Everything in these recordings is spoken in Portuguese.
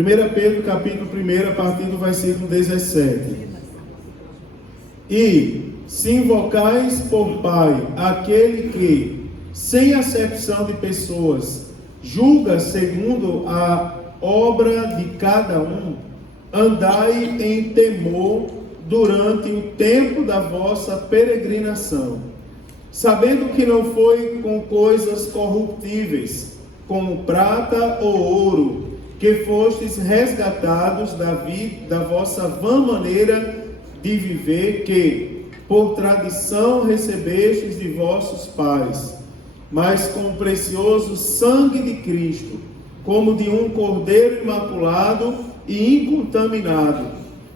1 Pedro capítulo 1, a partir do versículo 17. E se invocais por Pai aquele que, sem acepção de pessoas, julga segundo a obra de cada um, andai em temor durante o tempo da vossa peregrinação, sabendo que não foi com coisas corruptíveis, como prata ou ouro, que fostes resgatados da vossa vã maneira de viver, que por tradição recebestes de vossos pais, mas com o precioso sangue de Cristo, como de um cordeiro imaculado e incontaminado,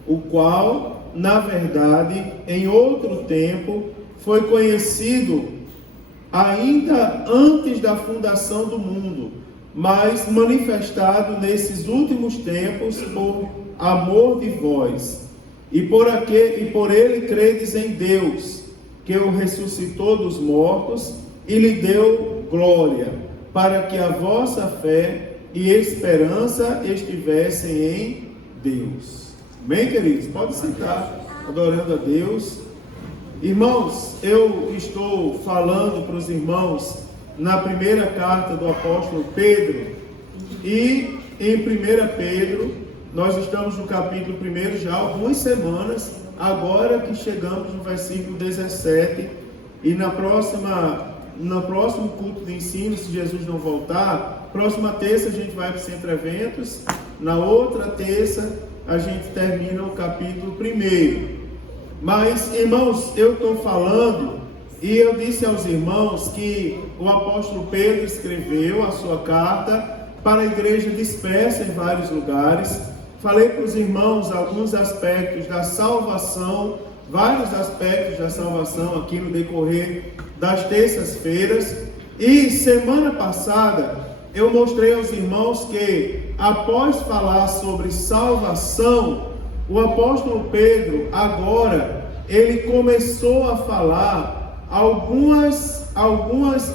o qual, na verdade, em outro tempo, foi conhecido ainda antes da fundação do mundo, mas manifestado nesses últimos tempos por amor de vós. E por ele credes em Deus, que o ressuscitou dos mortos e lhe deu glória, para que a vossa fé e esperança estivessem em Deus. Bem, queridos, pode sentar, adorando a Deus. Irmãos, eu estou falando para os irmãos na primeira carta do apóstolo Pedro, e em 1 Pedro, nós estamos no capítulo 1 já há algumas semanas, agora que chegamos no versículo 17, e no próximo culto de ensino, se Jesus não voltar, próxima terça a gente vai para o Centro Eventos, na outra terça a gente termina o capítulo 1. Mas, irmãos, eu estou falando, e eu disse aos irmãos que o apóstolo Pedro escreveu a sua carta para a igreja dispersa em vários lugares. Falei para os irmãos alguns aspectos da salvação, vários aspectos da salvação aqui no decorrer das terças-feiras. E semana passada eu mostrei aos irmãos que, após falar sobre salvação, o apóstolo Pedro agora ele começou a falar alguns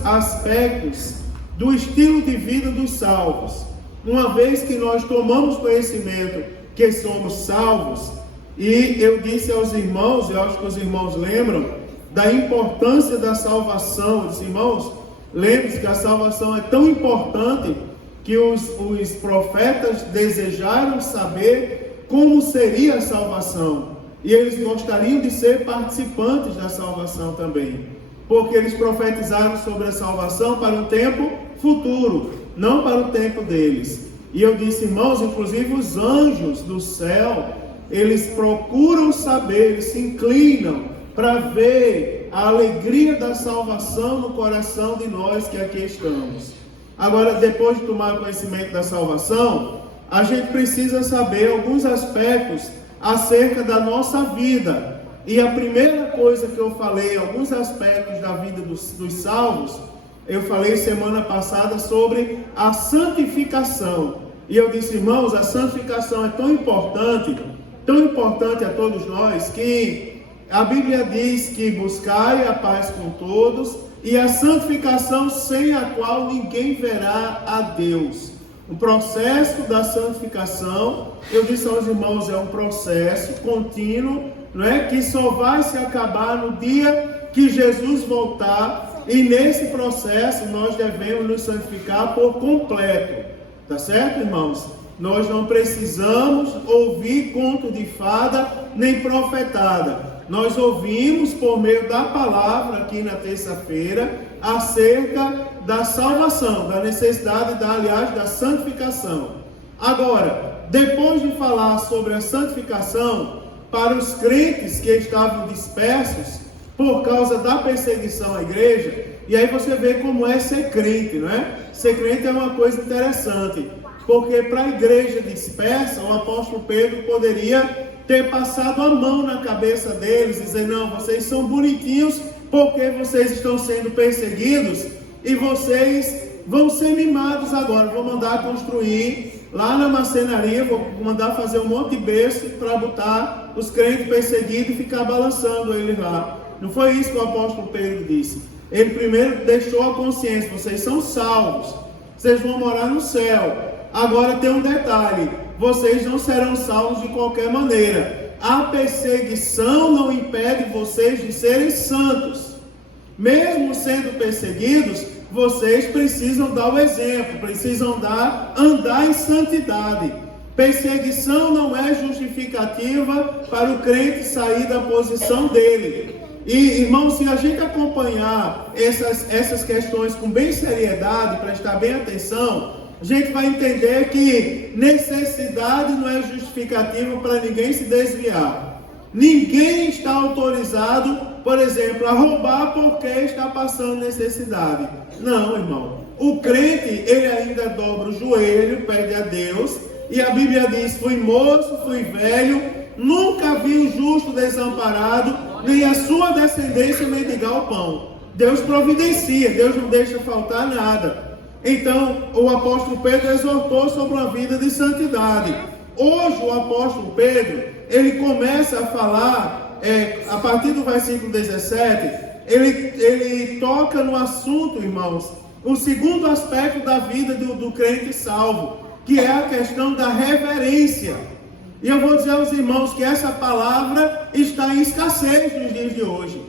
aspectos do estilo de vida dos salvos. Uma vez que nós tomamos conhecimento que somos salvos, e eu disse aos irmãos, eu acho que os irmãos lembram, da importância da salvação. Eu disse, irmãos, lembre-se que a salvação é tão importante que os profetas desejaram saber como seria a salvação. E eles gostariam de ser participantes da salvação também, porque eles profetizaram sobre a salvação para um tempo futuro, não para o tempo deles. E eu disse, irmãos, inclusive os anjos do céu, eles procuram saber, eles se inclinam para ver a alegria da salvação no coração de nós que aqui estamos. Agora, depois de tomar conhecimento da salvação, a gente precisa saber alguns aspectos acerca da nossa vida. E a primeira coisa que eu falei, alguns aspectos da vida dos salvos, eu falei semana passada sobre a santificação. E eu disse, irmãos, a santificação é tão importante a todos nós, que a Bíblia diz que buscai a paz com todos e a santificação sem a qual ninguém verá a Deus. O processo da santificação, eu disse aos irmãos, é um processo contínuo, não é? Que só vai se acabar no dia que Jesus voltar. E nesse processo nós devemos nos santificar por completo, tá certo, irmãos? Nós não precisamos ouvir conto de fada nem profetada. Nós ouvimos por meio da palavra aqui na terça-feira acerca da salvação, da necessidade da santificação. Agora, depois de falar sobre a santificação para os crentes que estavam dispersos por causa da perseguição à igreja, e aí você vê como é ser crente, não é? Ser crente é uma coisa interessante, porque para a igreja dispersa, o apóstolo Pedro poderia ter passado a mão na cabeça deles, e dizer, não, vocês são bonitinhos porque vocês estão sendo perseguidos, e vocês vão ser mimados agora, vou mandar construir lá na marcenaria, vou mandar fazer um monte de berço para botar os crentes perseguidos e ficar balançando eles lá. Não foi isso que o apóstolo Pedro disse. Ele primeiro deixou a consciência, vocês são salvos, vocês vão morar no céu. Agora tem um detalhe, vocês não serão salvos de qualquer maneira. A perseguição não impede vocês de serem santos. Mesmo sendo perseguidos, vocês precisam dar o exemplo, precisam andar em santidade. Perseguição não é justificativa para o crente sair da posição dele. E, irmãos, se a gente acompanhar essas questões com bem seriedade, prestar bem atenção, a gente vai entender que necessidade não é justificativa para ninguém se desviar. Ninguém está autorizado, por exemplo, a roubar porque está passando necessidade. Não, irmão. O crente, ele ainda dobra o joelho, pede a Deus, e a Bíblia diz: fui moço, fui velho, nunca vi o justo desamparado, nem a sua descendência mendigar o pão. Deus providencia, Deus não deixa faltar nada. Então, o apóstolo Pedro exortou sobre uma vida de santidade. Hoje, o apóstolo Pedro, ele começa a falar, a partir do versículo 17, ele toca no assunto, irmãos, o segundo aspecto da vida do crente salvo, que é a questão da reverência. E eu vou dizer aos irmãos que essa palavra está em escassez nos dias de hoje.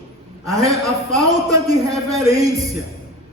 A falta de reverência,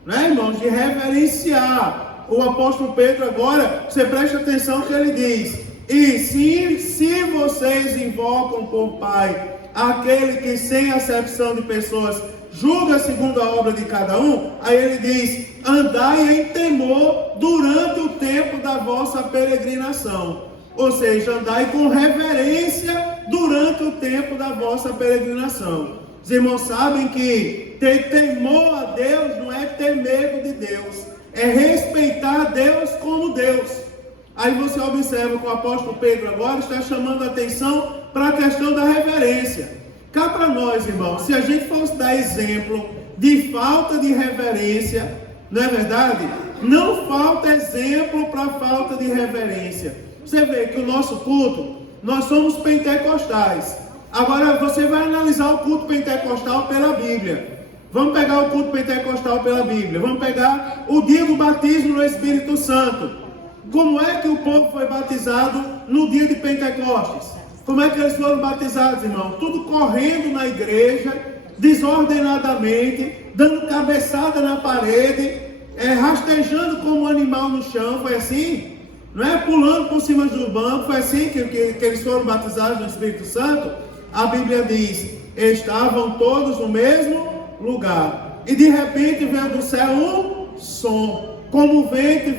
né, irmãos? De reverenciar. O apóstolo Pedro agora, você presta atenção que ele diz: e se vocês invocam por Pai aquele que sem acepção de pessoas julga segundo a obra de cada um, aí ele diz: andai em temor durante o tempo da vossa peregrinação. Ou seja, andai com reverência durante o tempo da vossa peregrinação. Os irmãos sabem que ter temor a Deus não é ter medo de Deus, é respeitar Deus como Deus. Aí você observa que o apóstolo Pedro agora está chamando a atenção para a questão da reverência. Cá para nós, irmãos, se a gente fosse dar exemplo de falta de reverência, não é verdade? Não falta exemplo para falta de reverência. Você vê que o nosso culto, nós somos pentecostais. Agora você vai analisar o culto pentecostal pela Bíblia. Vamos pegar o culto pentecostal pela Bíblia. Vamos pegar o dia do batismo no Espírito Santo. Como é que o povo foi batizado no dia de Pentecostes? Como é que eles foram batizados, irmão? Tudo correndo na igreja, desordenadamente, dando cabeçada na parede, rastejando como um animal no chão. Foi assim? Não é pulando por cima do banco. Foi assim que eles foram batizados no Espírito Santo? A Bíblia diz: estavam todos no mesmo lugar. E de repente veio do céu um som, como um vento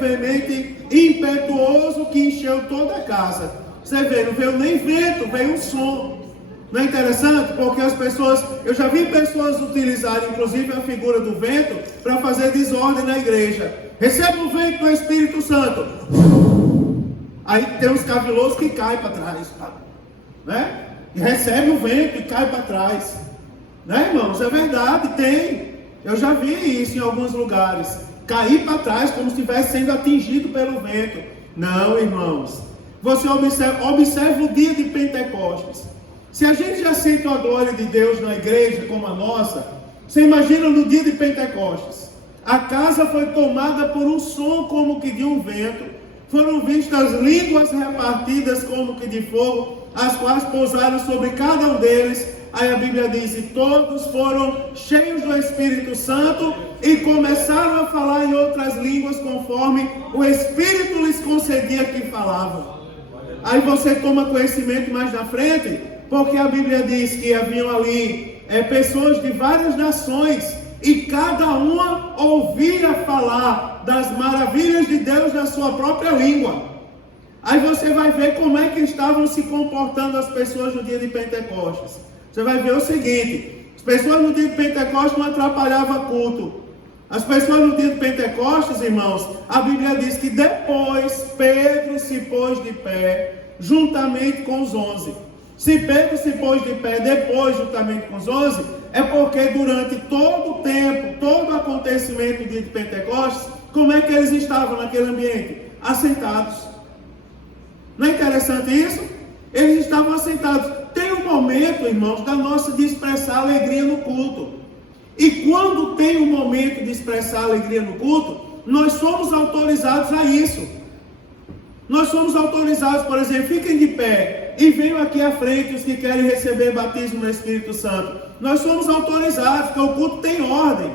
veemente impetuoso que encheu toda a casa. Você vê, não veio nem vento, veio um som. Não é interessante? Porque as pessoas, eu já vi pessoas utilizarem inclusive a figura do vento para fazer desordem na igreja. Receba o vento do Espírito Santo. Aí tem uns cavilosos que caem para trás, né? E recebe o vento e cai para trás, né, irmãos? É verdade, tem. Eu já vi isso em alguns lugares. Cair para trás como se estivesse sendo atingido pelo vento. Não, irmãos. Você observa o dia de Pentecostes. Se a gente já sente a glória de Deus na igreja como a nossa, você imagina no dia de Pentecostes. A casa foi tomada por um som como que de um vento. Foram vistas línguas repartidas como que de fogo, as quais pousaram sobre cada um deles. Aí a Bíblia diz: e todos foram cheios do Espírito Santo e começaram a falar em outras línguas conforme o Espírito lhes concedia que falavam. Aí você toma conhecimento mais na frente, porque a Bíblia diz que haviam ali pessoas de várias nações e cada uma ouvia falar das maravilhas de Deus na sua própria língua. Aí você vai ver como é que estavam se comportando as pessoas no dia de Pentecostes. Você vai ver o seguinte: as pessoas no dia de Pentecostes não atrapalhavam culto. As pessoas no dia de Pentecostes, irmãos, a Bíblia diz que depois Pedro se pôs de pé, juntamente com os 11. Se Pedro se pôs de pé depois, juntamente com os 11, é porque durante todo o tempo, todo o acontecimento do dia de Pentecostes, como é que eles estavam naquele ambiente? Assentados. Não é interessante isso? Eles estavam assentados. Tem um momento, irmãos, de expressar alegria no culto. E quando tem um momento de expressar alegria no culto, nós somos autorizados a isso. Nós somos autorizados, por exemplo, fiquem de pé e venham aqui à frente os que querem receber batismo no Espírito Santo. Nós somos autorizados, porque o culto tem ordem.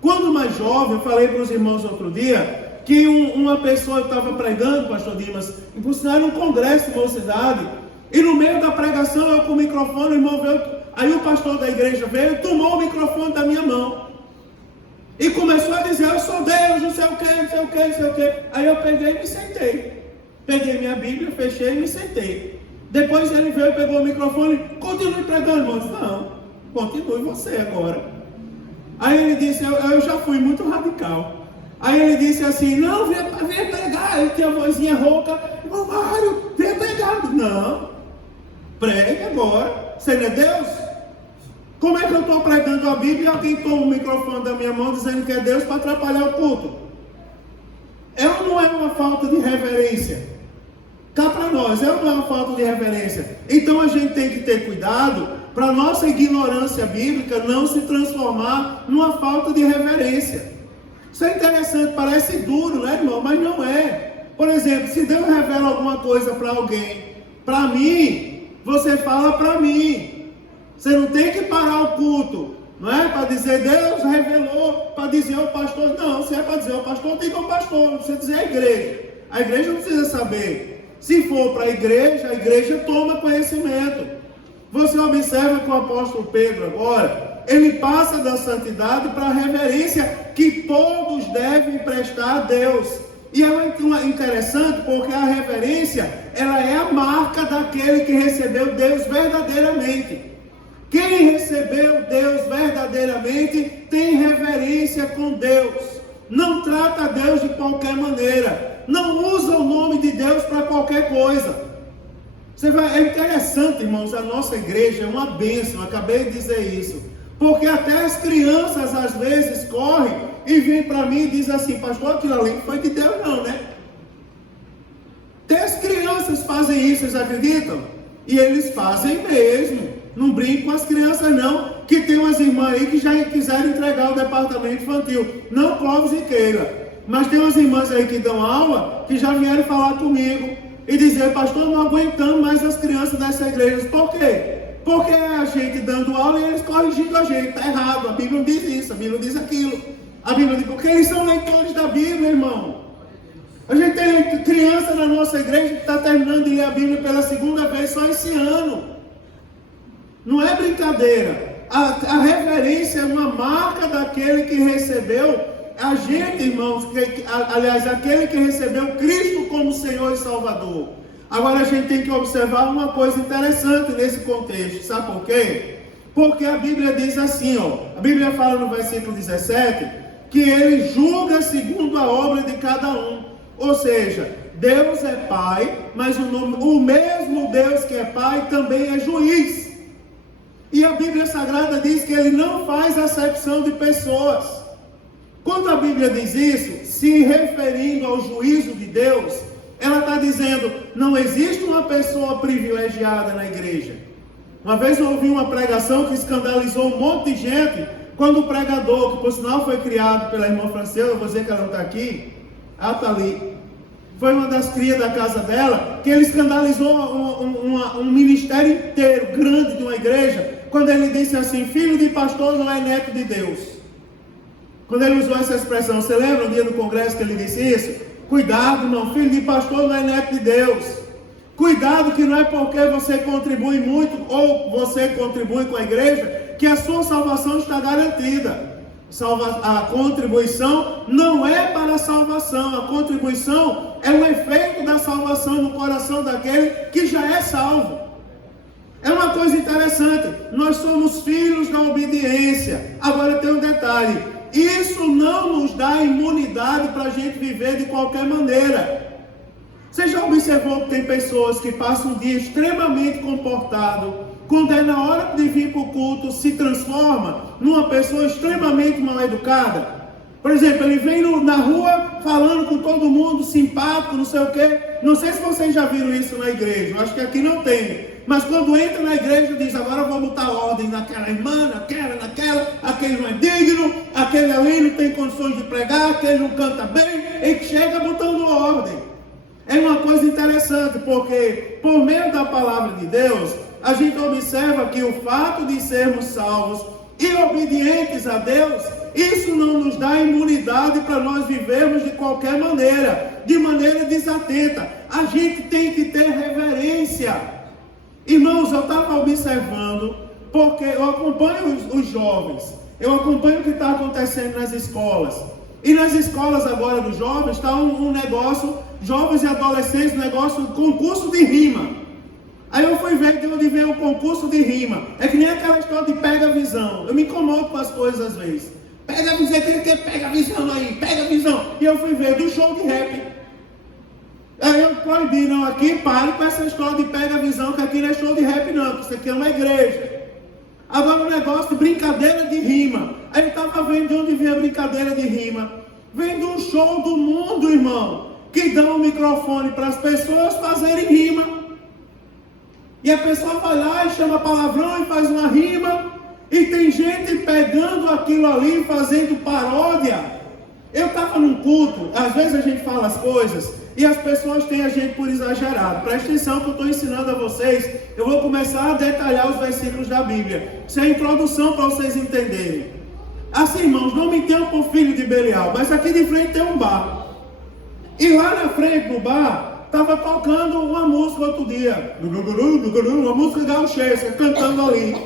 Quando mais jovem, eu falei para os irmãos outro dia, que uma pessoa estava pregando, pastor Dimas, impulsionaram um congresso de mocidade, e no meio da pregação, eu com o microfone, o irmão veio, aí o pastor da igreja veio e tomou o microfone da minha mão. E começou a dizer, eu sou Deus, não sei o que, não sei o que, não sei o que. Aí eu peguei e me sentei. Peguei minha Bíblia, fechei e me sentei. Depois ele veio, pegou o microfone, continue pregando, irmão. Eu disse, não, continue você agora. Aí ele disse, eu já fui muito radical. Aí ele disse assim, não, venha pregar. Ele tinha a vozinha rouca. Irmão Mário, venha pregar. Não, pregue agora. Você não é Deus? Como é que eu estou pregando a Bíblia e alguém toma o microfone da minha mão dizendo que é Deus para atrapalhar o culto? É ou não é uma falta de reverência? Cá para nós, é ou não é uma falta de reverência? Então a gente tem que ter cuidado para a nossa ignorância bíblica não se transformar numa falta de reverência. Isso é interessante, parece duro, né, irmão? Mas não é. Por exemplo, se Deus revela alguma coisa para alguém, para mim, você fala para mim. Você não tem que parar o culto, não é? Para dizer, Deus revelou, para dizer ao pastor. Não, se é para dizer ao pastor, tem que ao pastor, não precisa dizer à igreja. A igreja não precisa saber. Se for para a igreja toma conhecimento. Você observa que o apóstolo Pedro agora, ele passa da santidade para a reverência que todos devem prestar a Deus. E é interessante porque a reverência, ela é a marca daquele que recebeu Deus verdadeiramente. Quem recebeu Deus verdadeiramente tem reverência com Deus. Não trata Deus de qualquer maneira. Não usa o nome de Deus para qualquer coisa. É interessante, irmãos, a nossa igreja é uma bênção. Acabei de dizer isso. Porque até as crianças às vezes correm e vêm para mim e dizem assim, pastor, aquilo ali não foi de Deus não, né? Até as crianças fazem isso, vocês acreditam? E eles fazem mesmo. Não brinco com as crianças não, que tem umas irmãs aí que já quiseram entregar o departamento infantil. Não Clóvis e Keila, mas tem umas irmãs aí que dão aula, que já vieram falar comigo e dizer, pastor, não aguentamos mais as crianças dessa igreja. Por quê? Porque é a gente dando aula e eles corrigindo a gente. Está errado, a Bíblia não diz isso, a Bíblia não diz aquilo. A Bíblia diz, porque eles são leitores da Bíblia, irmão. A gente tem criança na nossa igreja que está terminando de ler a Bíblia pela segunda vez só esse ano. Não é brincadeira. A reverência é uma marca daquele que recebeu a gente, irmãos, aliás, aquele que recebeu Cristo como Senhor e Salvador. Agora a gente tem que observar uma coisa interessante nesse contexto. Sabe por quê? Porque a Bíblia diz assim, a Bíblia fala no versículo 17, que ele julga segundo a obra de cada um. Ou seja, Deus é Pai, mas o mesmo Deus que é Pai também é juiz. E a Bíblia Sagrada diz que ele não faz acepção de pessoas. Quando a Bíblia diz isso, se referindo ao juízo de Deus, ela está dizendo, não existe uma pessoa privilegiada na igreja. Uma vez eu ouvi uma pregação que escandalizou um monte de gente, quando o pregador, que por sinal foi criado pela irmã Francela, eu vou dizer que ela não está aqui, ela está ali. Foi uma das crias da casa dela, que ele escandalizou um ministério inteiro, grande de uma igreja, quando ele disse assim, filho de pastor não é neto de Deus. Quando ele usou essa expressão, você lembra um dia no congresso que ele disse isso? Cuidado, irmão, filho de pastor não é neto de Deus. Cuidado que não é porque você contribui muito, ou você contribui com a igreja, que a sua salvação está garantida. A contribuição não é para a salvação, a contribuição é um efeito da salvação no coração daquele que já é salvo. É uma coisa interessante, nós somos filhos da obediência. Agora tem um detalhe, isso não nos dá imunidade para a gente viver de qualquer maneira. Você já observou que tem pessoas que passam um dia extremamente comportado, quando é na hora de vir para o culto, se transforma numa pessoa extremamente mal educada? Por exemplo, ele vem na rua falando com todo mundo, simpático, não sei o quê. Não sei se vocês já viram isso na igreja, eu acho que aqui não tem. Mas quando entra na igreja, diz, agora eu vou botar ordem naquela irmã, naquela, aquele não é digno, aquele ali não tem condições de pregar, aquele não canta bem, e chega botando ordem. É uma coisa interessante, porque por meio da palavra de Deus, a gente observa que o fato de sermos salvos e obedientes a Deus, isso não nos dá imunidade para nós vivermos de qualquer maneira, de maneira desatenta. A gente tem que ter reverência. Irmãos, eu estava observando, porque eu acompanho os jovens, eu acompanho o que está acontecendo nas escolas. E nas escolas agora dos jovens está um negócio, jovens e adolescentes, negócio, concurso de rima. Aí eu fui ver de onde vem o concurso de rima. É que nem aquela história de pega a visão. Eu me incomodo com as coisas às vezes. Pega a visão, quem pega a visão aí, pega a visão. E eu fui ver do show de rap. Aí eu proibi, não, aqui pare com essa história de pega a visão, que aqui não é show de rap não, que isso aqui é uma igreja. Agora o negócio de brincadeira de rima. Aí eu estava vendo de onde vem a brincadeira de rima. Vem de um show do mundo, irmão, que dão um microfone para as pessoas fazerem rima. E a pessoa vai lá e chama palavrão e faz uma rima. E tem gente pegando aquilo ali, fazendo paródia. Eu estava num culto, às vezes a gente fala as coisas e as pessoas têm a gente por exagerado. Presta atenção que eu estou ensinando a vocês. Eu vou começar a detalhar os versículos da Bíblia. Isso é a introdução para vocês entenderem. Assim, irmãos, não me entendam por filho de Belial, mas aqui de frente tem um bar. E lá na frente do bar, estava tocando uma música outro dia. Uma música gauchesca, cantando ali.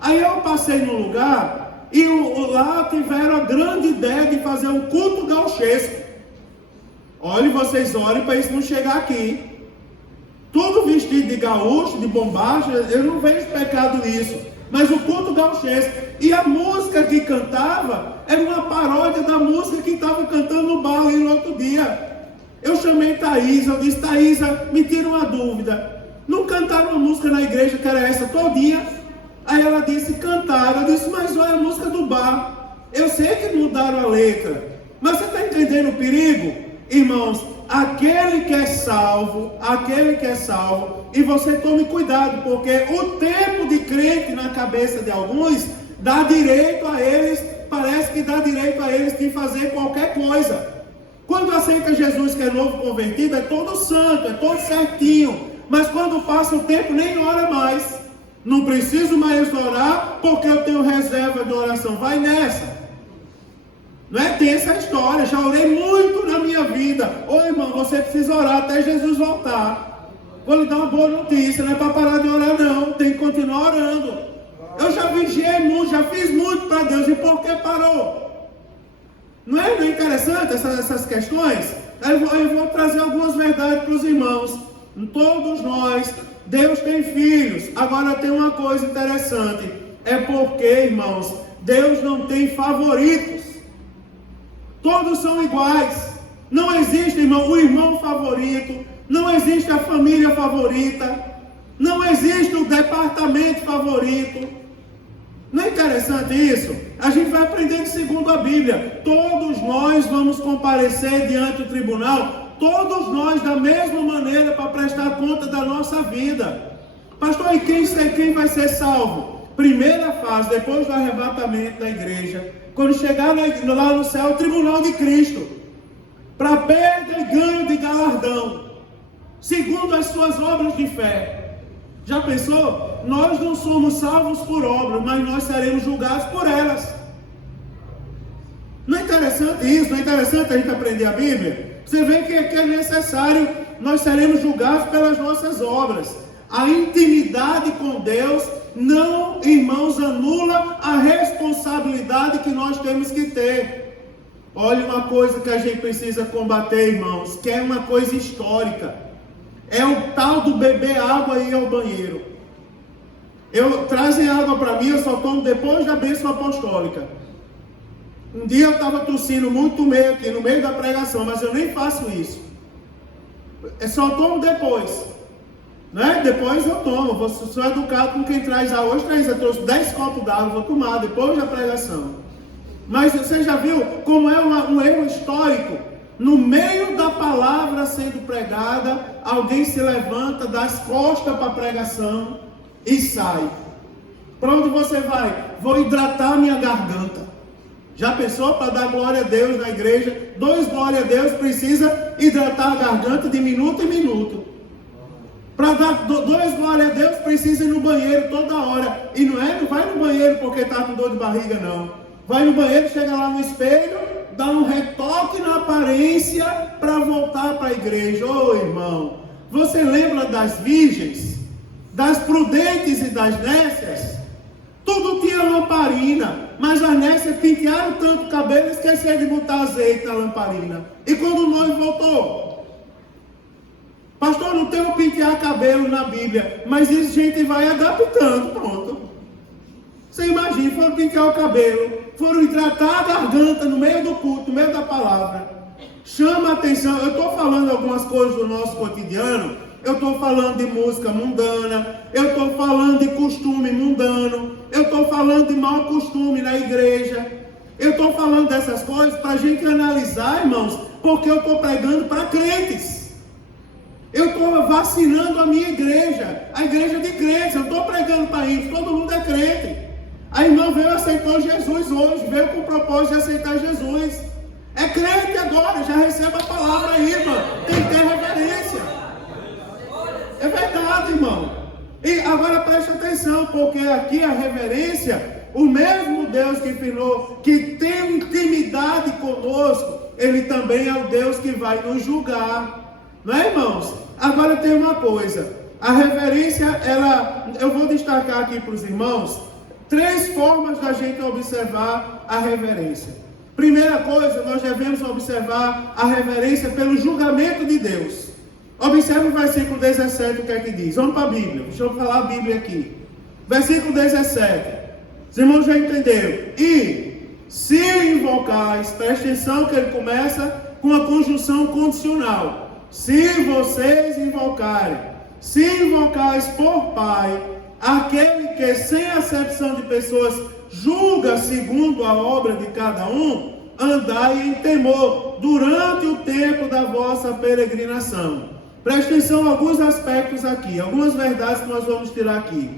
Aí eu passei no lugar e lá tiveram a grande ideia de fazer um culto gauchesco. Olhe, vocês olhem para isso não chegar aqui. Tudo vestido de gaúcho, de bombacha, eu não vejo pecado nisso. Mas o culto gauchesco. E a música que cantava era uma paródia da música que estava cantando no bar ali no outro dia. Eu chamei Thaisa, eu disse, Thaisa, me tira uma dúvida. Não cantaram uma música na igreja que era essa todinha? Aí ela disse, cantaram. Eu disse, mas olha a música do bar. Eu sei que mudaram a letra. Mas você está entendendo o perigo? Irmãos, aquele que é salvo, e você tome cuidado, porque o tempo de crente na cabeça de alguns, dá direito a eles, parece que dá direito a eles de fazer qualquer coisa. Quando aceita Jesus que é novo convertido, é todo santo, é todo certinho, mas quando passa o tempo, nem ora mais. Não preciso mais orar, porque eu tenho reserva de oração. Vai nessa. Não é? Tem essa história. Já orei muito na minha vida. Ô irmão, você precisa orar até Jesus voltar. Vou lhe dar uma boa notícia. Não é para parar de orar não. Tem que continuar orando. Eu já vigiei muito, já fiz muito para Deus. E por que parou? Não é interessante essas questões? Eu vou trazer algumas verdades para os irmãos. Todos nós, Deus tem filhos. Agora tem uma coisa interessante. É porque, irmãos, Deus não tem favoritos. Todos são iguais. Não existe, irmão, o irmão favorito. Não existe a família favorita. Não existe o departamento favorito. Não é interessante isso? A gente vai aprendendo segundo a Bíblia. Todos nós vamos comparecer diante do tribunal. Todos nós da mesma maneira para prestar conta da nossa vida. Pastor, e quem vai ser salvo? Primeira fase, depois do arrebatamento da igreja. Quando chegar lá no céu, o tribunal de Cristo, para perda e ganho de galardão, segundo as suas obras de fé. Já pensou? Nós não somos salvos por obras, mas nós seremos julgados por elas. Não é interessante isso? Não é interessante a gente aprender a Bíblia? Você vê que é necessário, nós seremos julgados pelas nossas obras. A intimidade com Deus não, irmãos, anula a responsabilidade que nós temos que ter. Olha uma coisa que a gente precisa combater, irmãos, que é uma coisa histórica. É o tal do beber água e ir ao banheiro. Trazem água para mim, eu só tomo depois da bênção apostólica. Um dia eu estava tossindo muito meio aqui, no meio da pregação, mas eu nem faço isso. Eu só tomo depois. Né? Depois eu tomo, sou educado com quem traz hoje, eu trouxe 10 copos d'água, vou tomar depois da pregação. Mas você já viu como é um erro histórico? No meio da palavra sendo pregada, alguém se levanta, dá as costas para a pregação e sai. Para onde você vai? Vou hidratar minha garganta. Já pensou? Para dar glória a Deus na igreja, 2 glória a Deus precisa hidratar a garganta de minuto em minuto. Para dar 2 glória a Deus precisa ir no banheiro toda hora. E não vai no banheiro porque está com dor de barriga, não. Vai no banheiro, chega lá no espelho, dá um retoque na aparência para voltar para a igreja. Ô irmão, você lembra das virgens, das prudentes e das nécias? Tudo tinha lamparina, mas as nécias pentearam tanto o cabelo, esqueceram de botar azeite na lamparina. E quando o noivo voltou, pastor, não tem o pentear cabelo na Bíblia, mas isso a gente vai adaptando, pronto. Você imagina, foram pentear o cabelo, foram hidratar a garganta no meio do culto, no meio da palavra. Chama a atenção, eu estou falando algumas coisas do nosso cotidiano, eu estou falando de música mundana, eu estou falando de costume mundano, eu estou falando de mau costume na igreja, eu estou falando dessas coisas para a gente analisar, irmãos, porque eu estou pregando para crentes. Eu estou vacinando a minha igreja, a igreja de crentes, eu estou pregando para isso, todo mundo é crente. A irmã veio e aceitou Jesus hoje, veio com o propósito de aceitar Jesus. É crente agora, já recebe a palavra aí, irmão. Tem que ter reverência. É verdade, irmão. E agora preste atenção, porque aqui a reverência, o mesmo Deus que falou, que tem intimidade conosco, Ele também é o Deus que vai nos julgar. Não é, irmãos? Agora tem uma coisa. A reverência, eu vou destacar aqui para os irmãos 3 formas da gente observar a reverência. Primeira coisa, nós devemos observar a reverência pelo julgamento de Deus. Observe o versículo 17, o que é que diz. Vamos para a Bíblia, deixa eu falar a Bíblia aqui. Versículo 17. Os irmãos já entenderam. E se invocais, preste atenção que ele começa com a conjunção condicional. Se vocês invocarem, se invocais por Pai, aquele que sem acepção de pessoas julga segundo a obra de cada um, andai em temor durante o tempo da vossa peregrinação. Preste atenção a alguns aspectos aqui, algumas verdades que nós vamos tirar aqui.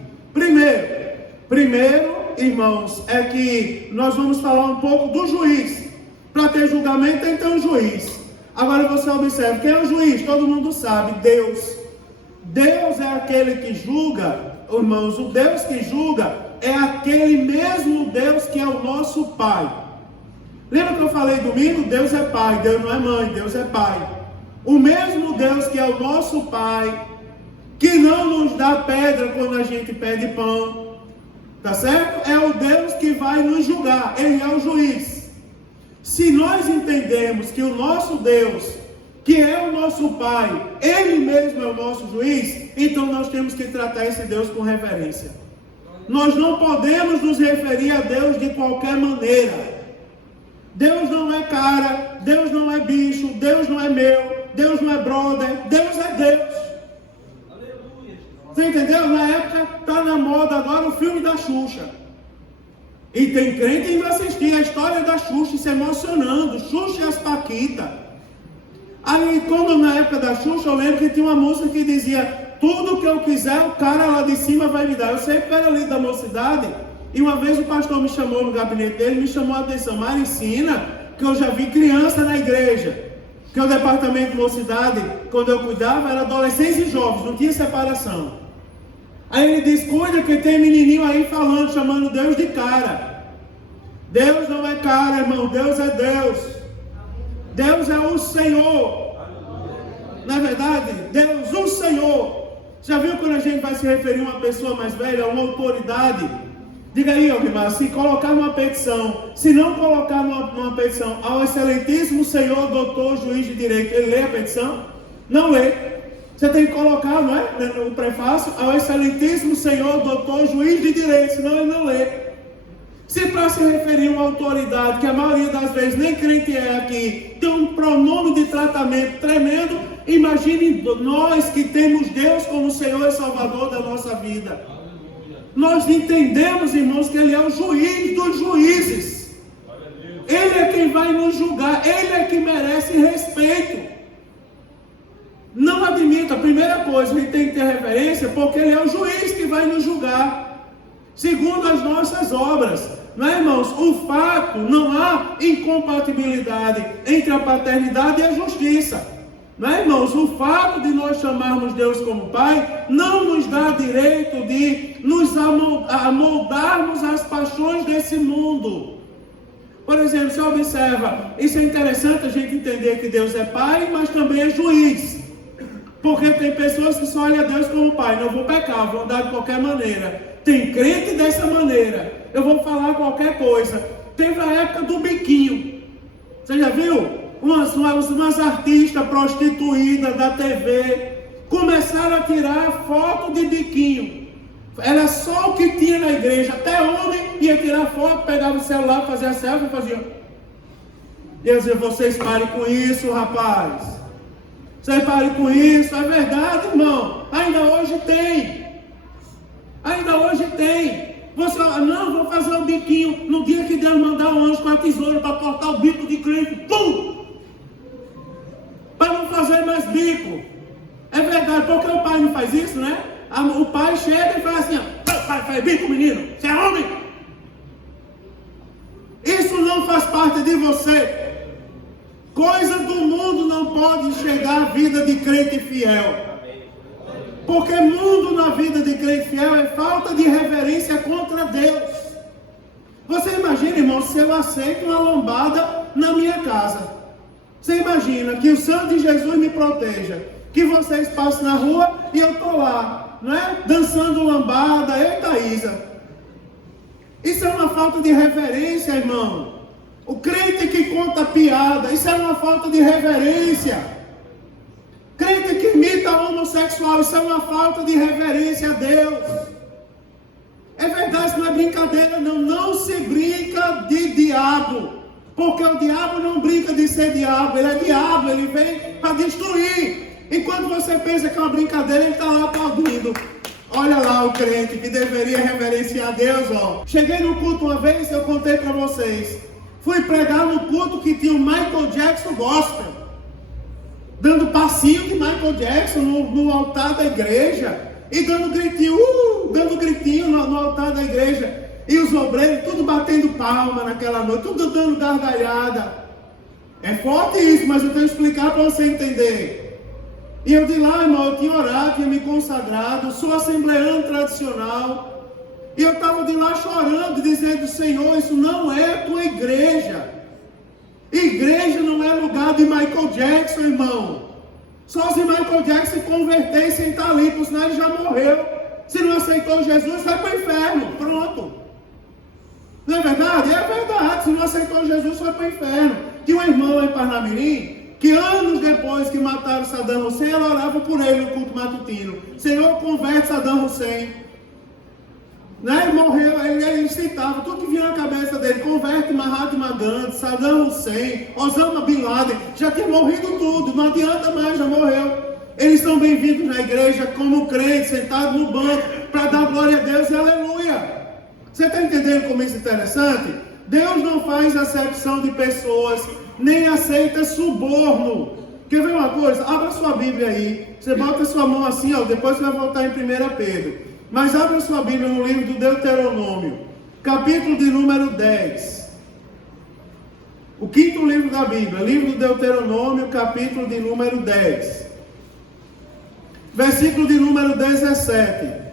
Primeiro, irmãos, é que nós vamos falar um pouco do juiz. Para ter julgamento tem que ter um juiz. Agora você observa, quem é o juiz? Todo mundo sabe, Deus. Deus é aquele que julga, irmãos, o Deus que julga é aquele mesmo Deus que é o nosso Pai. Lembra que eu falei domingo? Deus é Pai, Deus não é mãe, Deus é Pai. O mesmo Deus que é o nosso Pai, que não nos dá pedra quando a gente pede pão, tá certo? É o Deus que vai nos julgar, Ele é o juiz. Se nós entendemos que o nosso Deus, que é o nosso Pai, Ele mesmo é o nosso juiz, então nós temos que tratar esse Deus com reverência. Nós não podemos nos referir a Deus de qualquer maneira. Deus não é cara, Deus não é bicho, Deus não é meu, Deus não é brother, Deus é Deus. Você entendeu? Na época está na moda agora o filme da Xuxa. E tem crente indo assistir a história da Xuxa, se emocionando, Xuxa e as Paquitas. Aí quando na época da Xuxa, eu lembro que tinha uma música que dizia: tudo que eu quiser, o cara lá de cima vai me dar. Eu sempre era ali da mocidade, e uma vez o pastor me chamou no gabinete dele, me chamou a atenção: Maricina, que eu já vi criança na igreja, que o departamento de mocidade, quando eu cuidava, era adolescentes e jovens, não tinha separação. Aí ele disse: cuida que tem menininho aí falando, chamando Deus de cara. Deus não é cara, irmão, Deus é Deus. Deus é o Senhor. Na verdade, Deus, o Senhor. Já viu quando a gente vai se referir a uma pessoa mais velha, a uma autoridade? Diga aí, Almar, se colocar numa petição, se não colocar numa petição, ao excelentíssimo Senhor, doutor, juiz de direito, ele lê a petição? Não lê. Você tem que colocar, não é? No prefácio, ao excelentíssimo Senhor, doutor, juiz de direito, senão ele não lê. Se para se referir a uma autoridade, que a maioria das vezes nem crente é aqui, tem um pronome de tratamento tremendo, imagine nós que temos Deus como Senhor e Salvador da nossa vida. Nós entendemos, irmãos, que Ele é o juiz dos juízes. Ele é quem vai nos julgar, Ele é que merece respeito. Não admita, a primeira coisa, ele tem que ter reverência, porque Ele é o juiz que vai nos julgar, segundo as nossas obras. Não é, irmãos? O fato, não há incompatibilidade entre a paternidade e a justiça. Não é, irmãos? O fato de nós chamarmos Deus como Pai não nos dá direito de nos amoldarmos às paixões desse mundo. Por exemplo, você observa, isso é interessante a gente entender que Deus é Pai, mas também é juiz. Porque tem pessoas que só olham a Deus como Pai. Não vou pecar, vou andar de qualquer maneira. Tem crente dessa maneira. Eu vou falar qualquer coisa. Teve a época do biquinho. Você já viu? Umas artistas prostituídas da TV começaram a tirar foto de biquinho. Era só o que tinha na igreja. Até homem ia tirar foto, pegava o celular, fazia selfie e fazia. Eu dizia, vocês parem com isso, rapaz. Vocês parem com isso. É verdade, irmão. Ainda hoje tem. Ainda hoje tem. Você, não, vou fazer um biquinho. No dia que Deus mandar um anjo com a tesoura para cortar o bico de crente. Pum! Para não fazer mais bico. É verdade, porque o pai não faz isso, né? O pai chega e fala assim, ó, pai, faz bico, menino, você é homem? Isso não faz parte de você. Coisa do mundo não pode chegar à vida de crente fiel. Porque mundo na vida de crente fiel é falta de reverência contra Deus. Você imagina, irmão, se eu aceito uma lombada na minha casa. Você imagina que o sangue de Jesus me proteja, que vocês passem na rua e eu estou lá, não é? Dançando lambada, eita Isa. Isso é uma falta de reverência, irmão. O crente que conta piada, isso é uma falta de reverência. Crente que imita homossexual, isso é uma falta de reverência a Deus. É verdade, isso não é brincadeira, não. Não se brinca de diabo. Porque o diabo não brinca de ser diabo, ele é diabo, ele vem para destruir. Enquanto você pensa que é uma brincadeira, ele está lá aplaudindo. Olha lá o crente que deveria reverenciar Deus, ó. Cheguei no culto uma vez, eu contei para vocês. Fui pregar no culto que tinha o Michael Jackson Gospel. Dando passinho de Michael Jackson no altar da igreja. E dando gritinho no altar da igreja. E os obreiros tudo batendo palma naquela noite, tudo dando gargalhada. É forte isso, mas eu tenho que explicar para você entender. E eu de lá, irmão, eu tinha orado, tinha me consagrado, sou assembleano tradicional. E eu estava de lá chorando, dizendo, Senhor, isso não é a tua igreja. Igreja não é lugar de Michael Jackson, irmão. Só se Michael Jackson se converter e sentar ali, por sinal ele já morreu. Se não aceitou Jesus, vai para o inferno, pronto. Não é verdade? É verdade. Se não aceitou Jesus, foi para o inferno. Tinha um irmão em Parnamirim, que anos depois que mataram Saddam Hussein, ela orava por ele no culto matutino. Senhor, converte Saddam Hussein. Né? Ele morreu, ele citava tudo que vinha na cabeça dele. Converte Mahatma Gandhi, Saddam Hussein, Osama Bin Laden. Já tinha morrido tudo, não adianta mais, já morreu. Eles são bem-vindos na igreja como crentes, sentados no banco, para dar glória a Deus e aleluia. Você está entendendo como isso é interessante? Deus não faz acepção de pessoas, nem aceita suborno. Quer ver uma coisa? Abra sua Bíblia aí. Você bota sua mão assim, ó, depois você vai voltar em 1 Pedro. Mas abra sua Bíblia no livro do Deuteronômio, capítulo de número 10. O quinto livro da Bíblia, livro do Deuteronômio, capítulo de número 10. Versículo de número 17.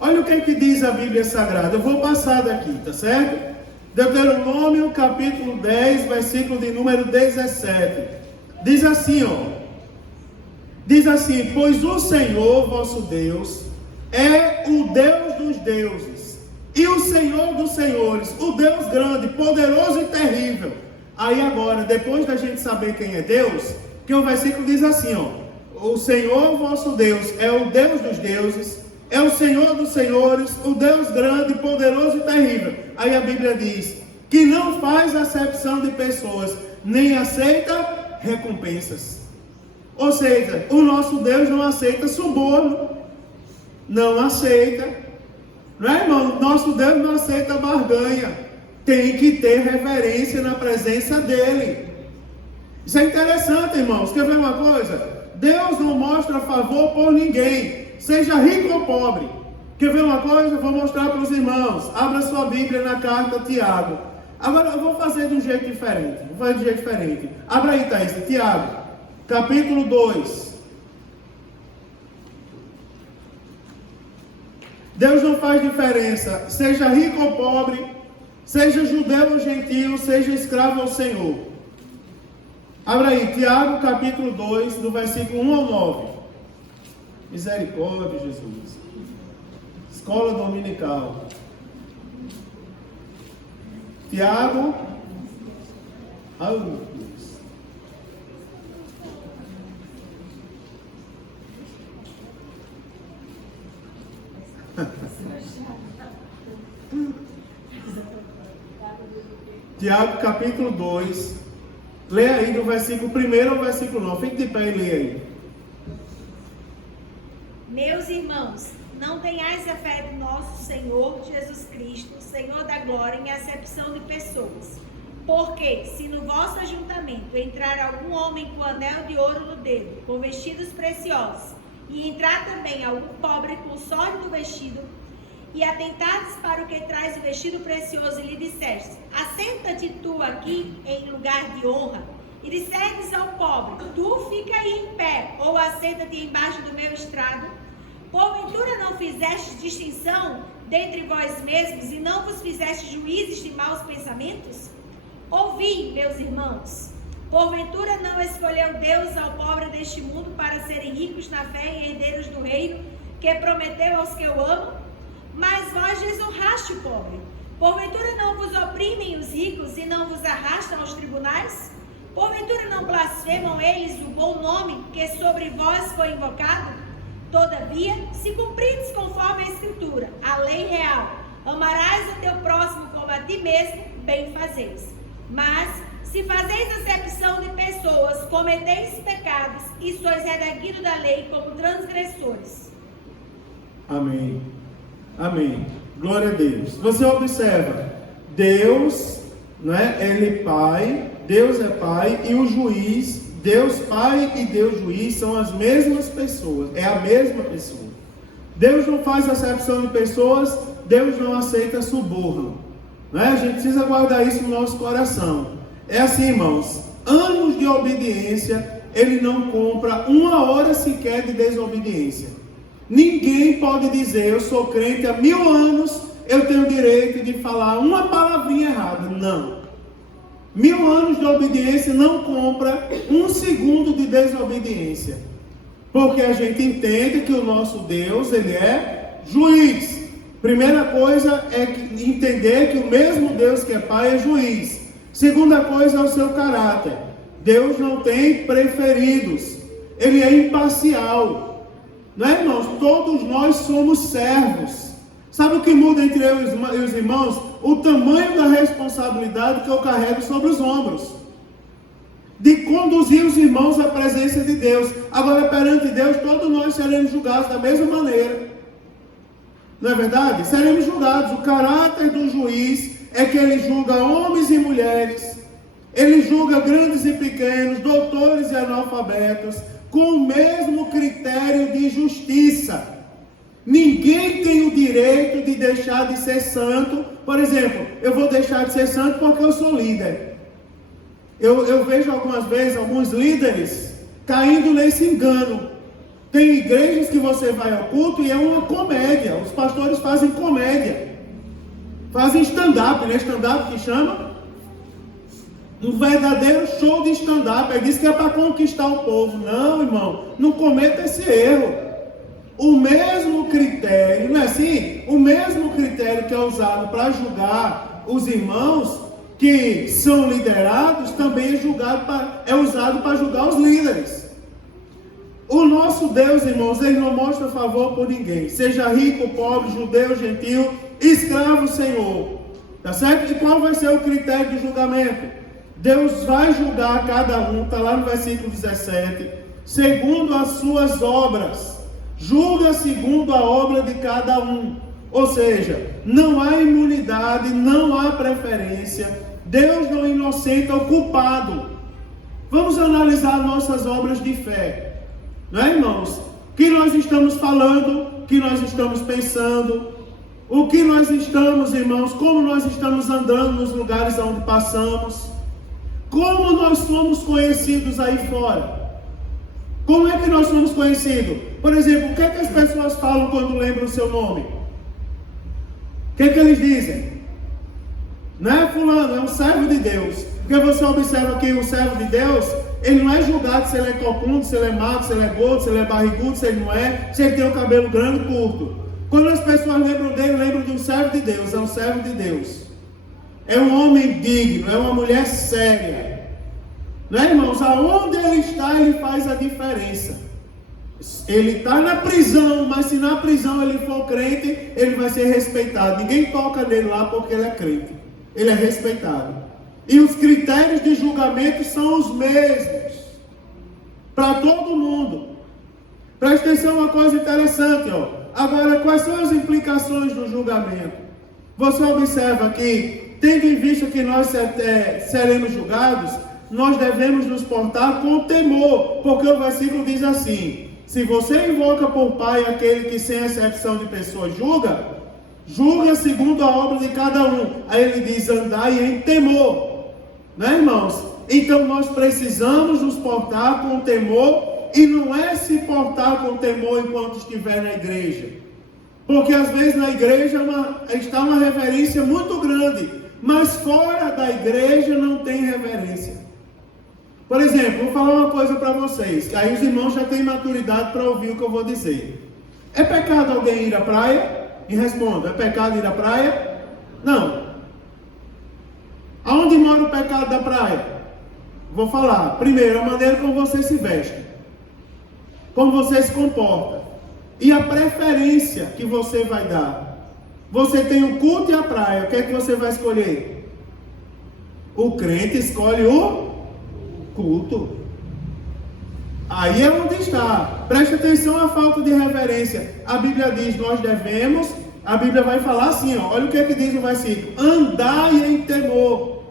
Olha o que diz a Bíblia Sagrada. Eu vou passar daqui, tá certo? Deuteronômio, capítulo 10, versículo de número 17. Diz assim, ó. Diz assim, pois o Senhor, vosso Deus, é o Deus dos deuses, e o Senhor dos senhores, o Deus grande, poderoso e terrível. Aí agora, depois da gente saber quem é Deus, que o versículo diz assim, ó. O Senhor, vosso Deus, é o Deus dos deuses, é o Senhor dos senhores, o Deus grande, poderoso e terrível. Aí a Bíblia diz que não faz acepção de pessoas, nem aceita recompensas. Ou seja, o nosso Deus não aceita suborno, não aceita, não é, irmão? Nosso Deus não aceita barganha, tem que ter reverência na presença dele. Isso é interessante, irmãos. Quer ver uma coisa? Deus não mostra favor por ninguém, seja rico ou pobre. Quer ver uma coisa? Eu vou mostrar para os irmãos. Abra sua Bíblia na carta Tiago. Agora eu vou fazer de um jeito diferente. Abra aí, Thaís. Tiago, capítulo 2. Deus não faz diferença, seja rico ou pobre, seja judeu ou gentil, seja escravo ou senhor. Abra aí, Tiago capítulo 2, do versículo 1 ao 9. Misericórdia, Jesus. Escola dominical. Tiago. Ai, meu Deus. Tiago capítulo 2. Leia aí do versículo 1 ao versículo 9. Fique de pé e leia aí. Meus irmãos, não tenhais a fé do nosso Senhor Jesus Cristo, Senhor da glória, em acepção de pessoas. Porque, se no vosso ajuntamento entrar algum homem com anel de ouro no dedo, com vestidos preciosos, e entrar também algum pobre com sólido vestido, e atentares para o que traz o vestido precioso, e lhe disseste: assenta-te tu aqui em lugar de honra, e disseres ao pobre: tu fica aí em pé, ou assenta-te embaixo do meu estrado, porventura não fizeste distinção dentre vós mesmos, e não vos fizeste juízes de maus pensamentos? Ouvi, meus irmãos, porventura não escolheu Deus ao pobre deste mundo para serem ricos na fé e herdeiros do reino que prometeu aos que o amam? Mas vós desonraste o pobre. Porventura não vos oprimem os ricos e não vos arrastam aos tribunais? Porventura não blasfemam eles o bom nome que sobre vós foi invocado? Todavia, se cumprides conforme a Escritura, a lei real, amarás o teu próximo como a ti mesmo, bem fazeis. Mas, se fazeis acepção de pessoas, cometeis pecados e sois redarguidos da lei como transgressores. Amém. Amém. Glória a Deus. Você observa, Deus, né? Ele é Pai, Deus é Pai, e o juiz, Deus Pai e Deus Juiz são as mesmas pessoas, é a mesma pessoa. Deus não faz acepção de pessoas, Deus não aceita suborno, né? A gente precisa guardar isso no nosso coração. É assim, irmãos, anos de obediência, Ele não compra uma hora sequer de desobediência. Ninguém pode dizer: eu sou crente há 1000 anos, eu tenho direito de falar uma palavrinha errada. Não. 1000 anos de obediência não compra 1 segundo de desobediência. Porque a gente entende que o nosso Deus, Ele é juiz. Primeira coisa é entender que o mesmo Deus que é Pai é juiz. Segunda coisa é o seu caráter. Deus não tem preferidos. Ele é imparcial. Não é, irmãos? Todos nós somos servos. Sabe o que muda entre eu e os irmãos? O tamanho da responsabilidade que eu carrego sobre os ombros. De conduzir os irmãos à presença de Deus. Agora, perante Deus, todos nós seremos julgados da mesma maneira. Não é verdade? Seremos julgados. O caráter do juiz é que ele julga homens e mulheres. Ele julga grandes e pequenos, doutores e analfabetos, com o mesmo critério de justiça. Ninguém tem o direito de deixar de ser santo. Por exemplo, eu vou deixar de ser santo porque eu sou líder. Eu vejo algumas vezes alguns líderes caindo nesse engano. Tem igrejas que você vai ao culto e é uma comédia. Os pastores fazem comédia. Fazem stand-up, né? Stand-up que chama? Um verdadeiro show de stand-up. Ele diz que é para conquistar o povo. Não, irmão, não cometa esse erro. O mesmo critério, não é assim? O mesmo critério que é usado para julgar os irmãos que são liderados, também é usado para julgar os líderes. O nosso Deus, irmãos, Ele não mostra favor por ninguém. Seja rico, pobre, judeu, gentil, escravo, senhor. Tá certo? E qual vai ser o critério de julgamento? Deus vai julgar cada um, está lá no versículo 17, segundo as suas obras. Julga segundo a obra de cada um. Ou seja, não há imunidade, não há preferência. Deus não inocenta o culpado. Vamos analisar nossas obras de fé. Não é, irmãos? O que nós estamos falando? que nós estamos pensando, o que nós estamos, irmãos, como nós estamos andando nos lugares onde passamos, como nós somos conhecidos aí fora. Como é que nós somos conhecidos? Por exemplo, o que é que as pessoas falam quando lembram o seu nome? O que é que eles dizem? Não é fulano, é um servo de Deus. Porque você observa que o servo de Deus, ele não é julgado se ele é corcunda, se ele é magro, se ele é gordo, se ele é barrigudo, se ele não é, se ele tem o cabelo grande ou curto. Quando as pessoas lembram dele, lembram de um servo de Deus, é um servo de Deus. É um homem digno, é uma mulher séria. Né, irmãos? Aonde ele está, ele faz a diferença. Ele está na prisão, mas se na prisão ele for crente, ele vai ser respeitado. Ninguém toca nele lá porque ele é crente. Ele é respeitado. E os critérios de julgamento são os mesmos para todo mundo. Presta atenção, uma coisa interessante, ó. Agora, quais são as implicações do julgamento? Você observa que, tendo em vista que nós seremos julgados, nós devemos nos portar com temor, porque o versículo diz assim: se você invoca por Pai aquele que sem exceção de pessoas julga segundo a obra de cada um. Aí ele diz: andai em temor, né, irmãos? Então nós precisamos nos portar com temor, e não é se portar com temor enquanto estiver na igreja, porque às vezes na igreja está uma reverência muito grande, mas fora da igreja não tem reverência. Por exemplo, vou falar uma coisa para vocês, que aí os irmãos já têm maturidade para ouvir o que eu vou dizer. É pecado alguém ir à praia? Me responda, é pecado ir à praia? Não. Aonde mora o pecado da praia? Vou falar. Primeiro, a maneira como você se veste, como você se comporta, e a preferência que você vai dar. Você tem o culto e a praia, o que é que você vai escolher? O crente escolhe o culto. Aí é onde está. Preste atenção à falta de reverência. A Bíblia diz, nós devemos, a Bíblia vai falar assim, ó, olha o que é que diz o versículo: andai em temor.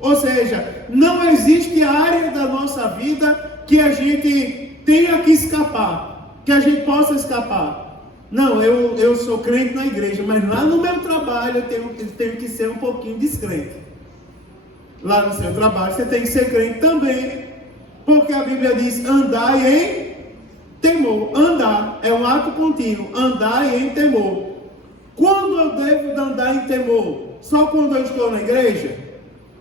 Ou seja, não existe área da nossa vida que a gente tenha que escapar, que a gente possa escapar. Não, eu sou crente na igreja, mas lá no meu trabalho eu tenho que ser um pouquinho descrente. Lá no seu trabalho você tem que ser crente também, porque a Bíblia diz: andai em temor. Andar é um ato contínuo. Andai em temor. Quando eu devo andar em temor? Só quando eu estou na igreja?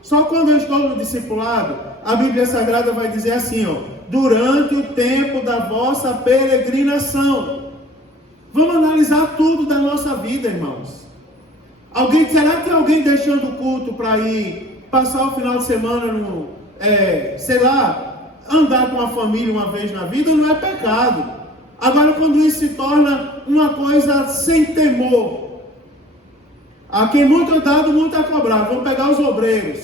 Só quando eu estou no discipulado? A Bíblia Sagrada vai dizer assim, ó: durante o tempo da vossa peregrinação. Vamos analisar tudo da nossa vida, irmãos. Será que tem alguém deixando o culto para ir passar o final de semana andar com a família uma vez na vida? Não é pecado. Agora, quando isso se torna uma coisa sem temor, a quem muito é dado, muito é cobrado. Vamos pegar os obreiros.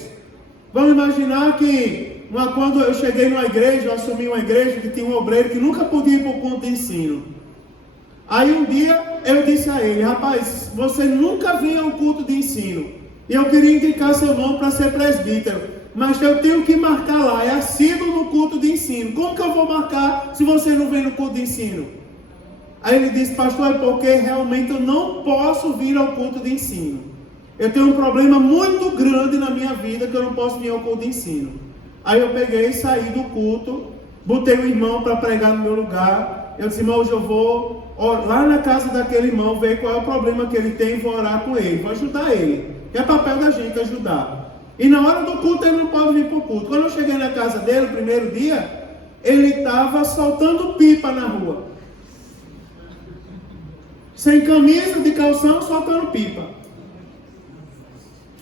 Vamos imaginar que quando eu cheguei numa igreja, eu assumi uma igreja que tinha um obreiro que nunca podia ir para o culto de ensino. Aí um dia eu disse a ele: rapaz, você nunca vinha ao culto de ensino, e eu queria indicar seu nome para ser presbítero, mas eu tenho que marcar lá, é assíduo no culto de ensino. Como que eu vou marcar se você não vem no culto de ensino? Aí ele disse: pastor, é porque realmente eu não posso vir ao culto de ensino. Eu tenho um problema muito grande na minha vida que eu não posso vir ao culto de ensino. Aí eu peguei e saí do culto, botei o irmão para pregar no meu lugar. Eu disse: irmão, hoje eu vou lá na casa daquele irmão, ver qual é o problema que ele tem, vou orar com ele, vou ajudar ele. É papel da gente ajudar. E na hora do culto ele não pode vir para o culto. Quando eu cheguei na casa dele, no primeiro dia, ele estava soltando pipa na rua. Sem camisa, de calção, soltando pipa.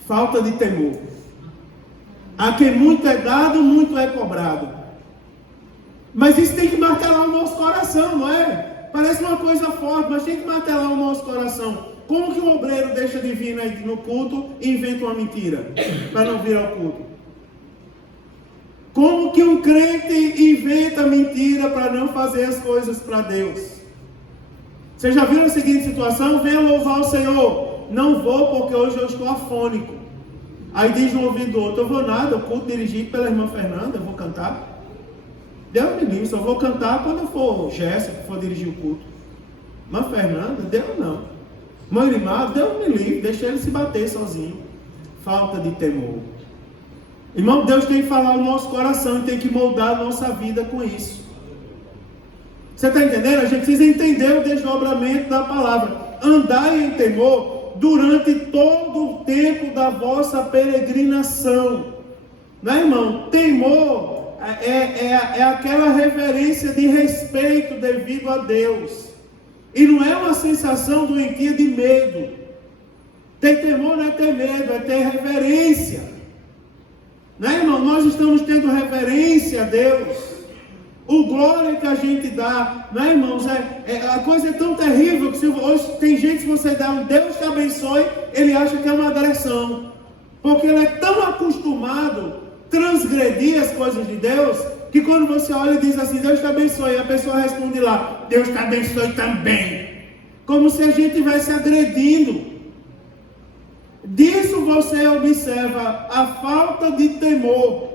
Falta de temor. A quem muito é dado, muito é cobrado. Mas isso tem que martelar o nosso coração, não é? Parece uma coisa forte, mas tem que martelar o nosso coração. Como que um obreiro deixa de vir no culto e inventa uma mentira para não vir ao culto? Como que um crente inventa mentira para não fazer as coisas para Deus? Você já viu a seguinte situação? Venha louvar o Senhor. Não vou porque hoje eu estou afônico. Aí diz um ouvido do outro: eu vou nada, o culto dirigido pela irmã Fernanda, eu vou cantar. Deus me livre, só vou cantar quando for Jéssica que for dirigir o culto. Mas Fernanda, Deus não. Mãe Limar, Deus me livre, deixa ele se bater sozinho. Falta de temor. Irmão, Deus tem que falar o nosso coração e tem que moldar a nossa vida com isso. Você está entendendo? A gente precisa entender o desdobramento da palavra. Andai em temor durante todo o tempo da vossa peregrinação. Não é, irmão? Temor é aquela reverência de respeito devido a Deus. E não é uma sensação doentia de medo. Ter temor não é ter medo, é ter reverência. Não é, irmão? Nós estamos tendo reverência a Deus. O glória que a gente dá, não é, irmãos? A coisa é tão terrível que hoje tem gente, se você dá um Deus te abençoe, ele acha que é uma agressão. Porque ele é tão acostumado a transgredir as coisas de Deus, que quando você olha e diz assim, Deus te abençoe, a pessoa responde lá, Deus te abençoe também. Como se a gente estivesse agredindo. Disso você observa a falta de temor.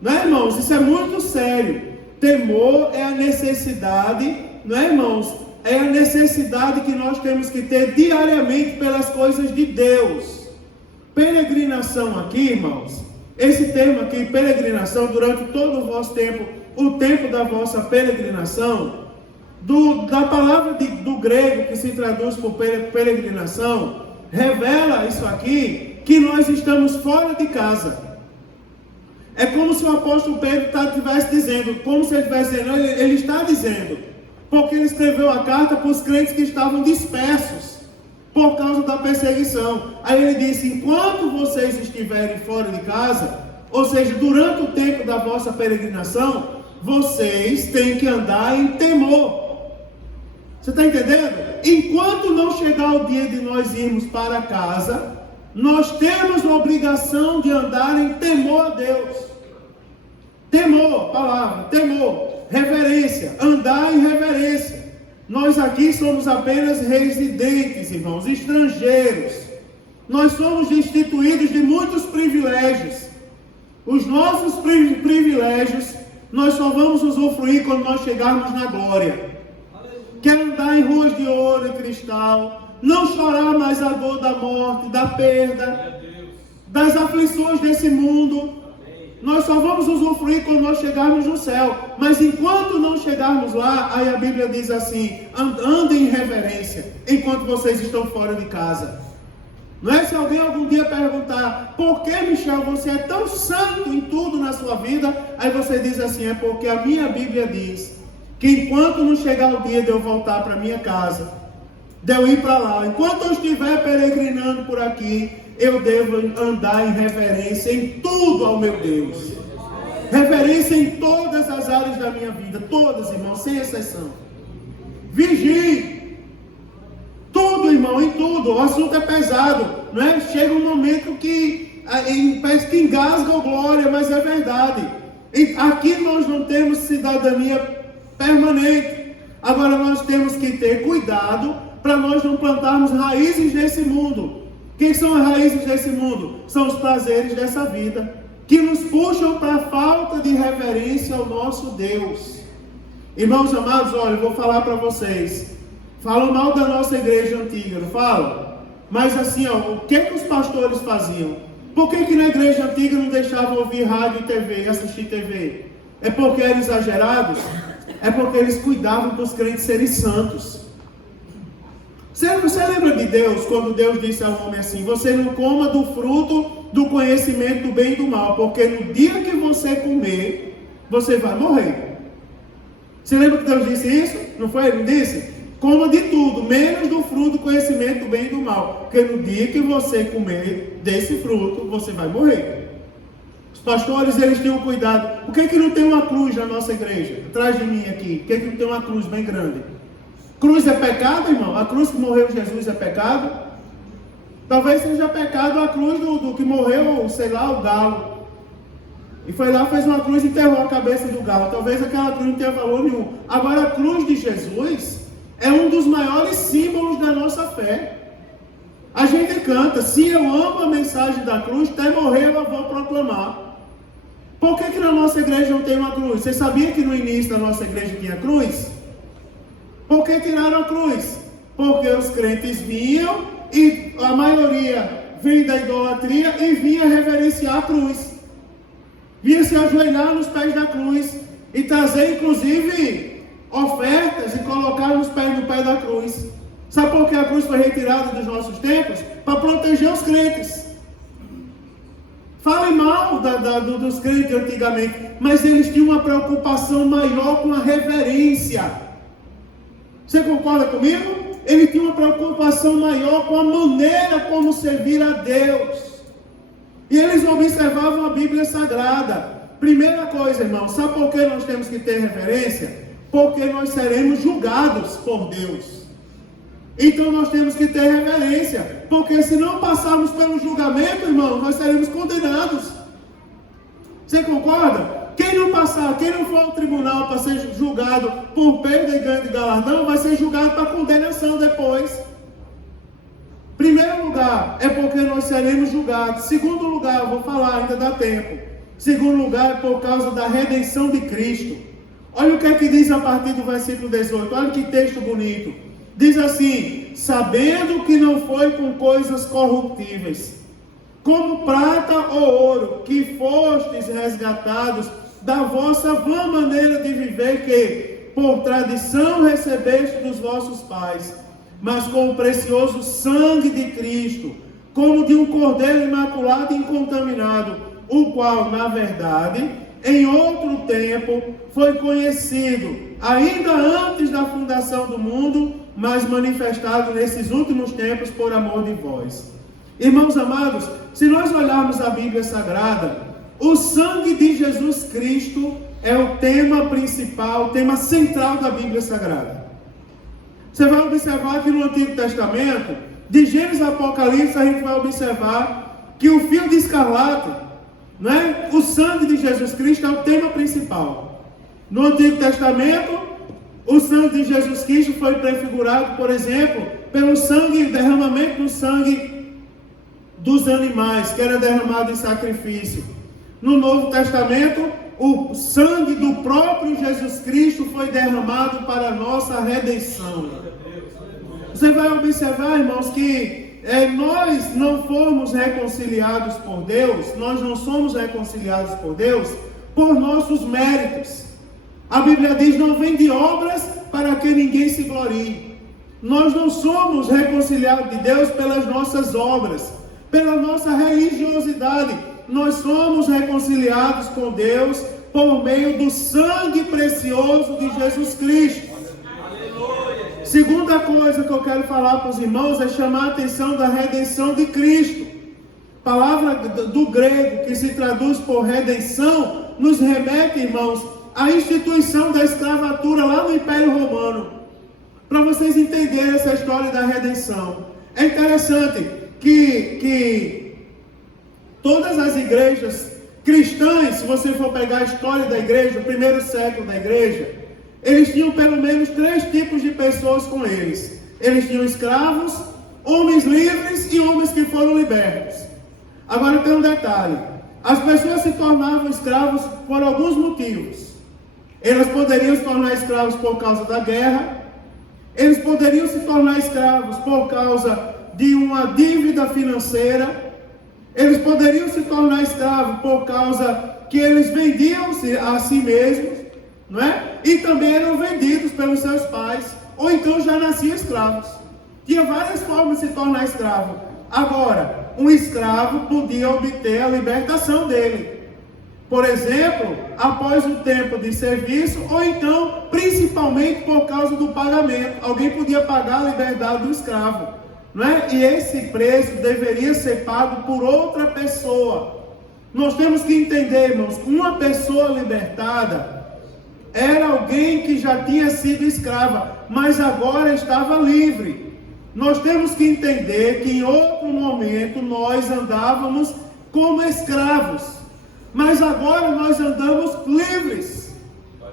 Não é, irmãos? Isso é muito sério. Temor é a necessidade, não é, irmãos? É a necessidade que nós temos que ter diariamente pelas coisas de Deus. Peregrinação aqui, irmãos, esse termo aqui, peregrinação, durante todo o vosso tempo, o tempo da vossa peregrinação, da palavra do grego que se traduz por peregrinação, revela isso aqui, que nós estamos fora de casa. É como se o apóstolo Pedro estivesse dizendo, como se ele estivesse dizendo, ele está dizendo, porque ele escreveu a carta para os crentes que estavam dispersos, por causa da perseguição. Aí ele disse, enquanto vocês estiverem fora de casa, ou seja, durante o tempo da vossa peregrinação, vocês têm que andar em temor. Você está entendendo? Enquanto não chegar o dia de nós irmos para casa, nós temos a obrigação de andar em temor a Deus. Temor, palavra, temor, reverência, andar em reverência. Nós aqui somos apenas residentes, irmãos, estrangeiros. Nós somos destituídos de muitos privilégios. Os nossos privilégios, nós só vamos usufruir quando nós chegarmos na glória. Quer andar em ruas de ouro e cristal, não chorar mais a dor da morte, da perda, das aflições desse mundo. Nós só vamos usufruir quando nós chegarmos no céu. Mas enquanto não chegarmos lá, aí a Bíblia diz assim, andem em reverência, enquanto vocês estão fora de casa. Não é? Se alguém algum dia perguntar, por que, Michel, você é tão santo em tudo na sua vida? Aí você diz assim, é porque a minha Bíblia diz que enquanto não chegar o dia de eu voltar para minha casa, de eu ir para lá, enquanto eu estiver peregrinando por aqui, eu devo andar em reverência em tudo ao meu Deus. Reverência em todas as áreas da minha vida, todas, irmãos, sem exceção. Vigie. Tudo, irmão, em tudo. O assunto é pesado, não é? Chega um momento que parece que engasga a glória, mas é verdade. E aqui nós não temos cidadania permanente. Agora nós temos que ter cuidado para nós não plantarmos raízes nesse mundo. Quem são as raízes desse mundo? São os prazeres dessa vida, que nos puxam para a falta de reverência ao nosso Deus. Irmãos amados, olha, eu vou falar para vocês. Falam mal da nossa igreja antiga, não falam? Mas assim, ó, o que os pastores faziam? Por que na igreja antiga não deixavam ouvir rádio e TV, assistir TV? É porque eram exagerados? É porque eles cuidavam para os crentes serem santos. Você lembra de Deus, quando Deus disse ao homem assim, você não coma do fruto do conhecimento do bem e do mal, porque no dia que você comer, você vai morrer. Você lembra que Deus disse isso? Não foi? Ele disse? Coma de tudo, menos do fruto do conhecimento do bem e do mal, porque no dia que você comer desse fruto, você vai morrer. Os pastores, eles tinham cuidado. Por que não tem uma cruz na nossa igreja? Atrás de mim aqui. Por que não tem uma cruz bem grande? Cruz é pecado, irmão? A cruz que morreu Jesus é pecado? Talvez seja pecado a cruz do que morreu, sei lá, o galo. E foi lá, fez uma cruz e enterrou a cabeça do galo. Talvez aquela cruz não tenha valor nenhum. Agora a cruz de Jesus é um dos maiores símbolos da nossa fé. A gente canta, se eu amo a mensagem da cruz, até morrer eu vou proclamar. Por que na nossa igreja não tem uma cruz? Você sabia que no início da nossa igreja tinha cruz? Por que tiraram a cruz? Porque os crentes vinham, e a maioria vem da idolatria, e vinha reverenciar a cruz. Vinha se ajoelhar nos pés da cruz, e trazer inclusive ofertas, e colocar nos pés do pé da cruz. Sabe por que a cruz foi retirada dos nossos tempos? Para proteger os crentes. Falem mal dos crentes antigamente, mas eles tinham uma preocupação maior com a reverência. Você concorda comigo? Ele tinha uma preocupação maior com a maneira como servir a Deus. E eles observavam a Bíblia Sagrada. Primeira coisa, irmão, sabe por que nós temos que ter reverência? Porque nós seremos julgados por Deus. Então nós temos que ter reverência. Porque se não passarmos pelo julgamento, irmão, nós seremos condenados. Você concorda? Quem não passar, quem não for ao tribunal para ser julgado por perda e ganho de galardão, vai ser julgado para condenação depois. Primeiro lugar, é porque nós seremos julgados. Segundo lugar, vou falar, ainda dá tempo. Segundo lugar, é por causa da redenção de Cristo. Olha o que é que diz a partir do versículo 18. Olha que texto bonito. Diz assim: sabendo que não foi com coisas corruptíveis, como prata ou ouro, que fostes resgatados da vossa vã maneira de viver, que por tradição recebeste dos vossos pais, mas com o precioso sangue de Cristo, como de um cordeiro imaculado e incontaminado, o qual, na verdade, em outro tempo, foi conhecido, ainda antes da fundação do mundo, mas manifestado nesses últimos tempos por amor de vós. Irmãos amados, se nós olharmos a Bíblia Sagrada, o sangue de Jesus Cristo é o tema principal, o tema central da Bíblia Sagrada. Você vai observar que no Antigo Testamento, de Gênesis a Apocalipse, a gente vai observar que o fio de escarlate, né, o sangue de Jesus Cristo é o tema principal. No Antigo Testamento, o sangue de Jesus Cristo foi prefigurado, por exemplo, pelo sangue, derramamento do sangue dos animais, que era derramado em sacrifício. No Novo Testamento, o sangue do próprio Jesus Cristo foi derramado para a nossa redenção. Você vai observar, irmãos, que nós não fomos reconciliados por Deus, nós não somos reconciliados por Deus por nossos méritos. A Bíblia diz: não vem de obras para que ninguém se glorie. Nós não somos reconciliados de Deus pelas nossas obras, pela nossa religiosidade. Nós somos reconciliados com Deus por meio do sangue precioso de Jesus Cristo. Aleluia. Segunda coisa que eu quero falar para os irmãos é chamar a atenção da redenção de Cristo. A palavra do grego que se traduz por redenção nos remete, irmãos, à instituição da escravatura lá no Império Romano. Para vocês entenderem essa história da redenção. É interessante que todas as igrejas cristãs, se você for pegar a história da igreja, o primeiro século da igreja, eles tinham pelo menos 3 tipos de pessoas com eles. Eles tinham escravos, homens livres e homens que foram libertos. Agora tem um detalhe: as pessoas se tornavam escravos por alguns motivos. Elas poderiam se tornar escravos por causa da guerra, eles poderiam se tornar escravos por causa de uma dívida financeira, eles poderiam se tornar escravos por causa que eles vendiam-se a si mesmos, não é? E também eram vendidos pelos seus pais, ou então já nasciam escravos. Tinha várias formas de se tornar escravo. Agora, um escravo podia obter a libertação dele, por exemplo, após um tempo de serviço, ou então, principalmente por causa do pagamento. Alguém podia pagar a liberdade do escravo, não é? E esse preço deveria ser pago por outra pessoa. Nós temos que entender, irmãos, que uma pessoa libertada era alguém que já tinha sido escrava, mas agora estava livre. Nós temos que entender que em outro momento nós andávamos como escravos, mas agora nós andamos livres,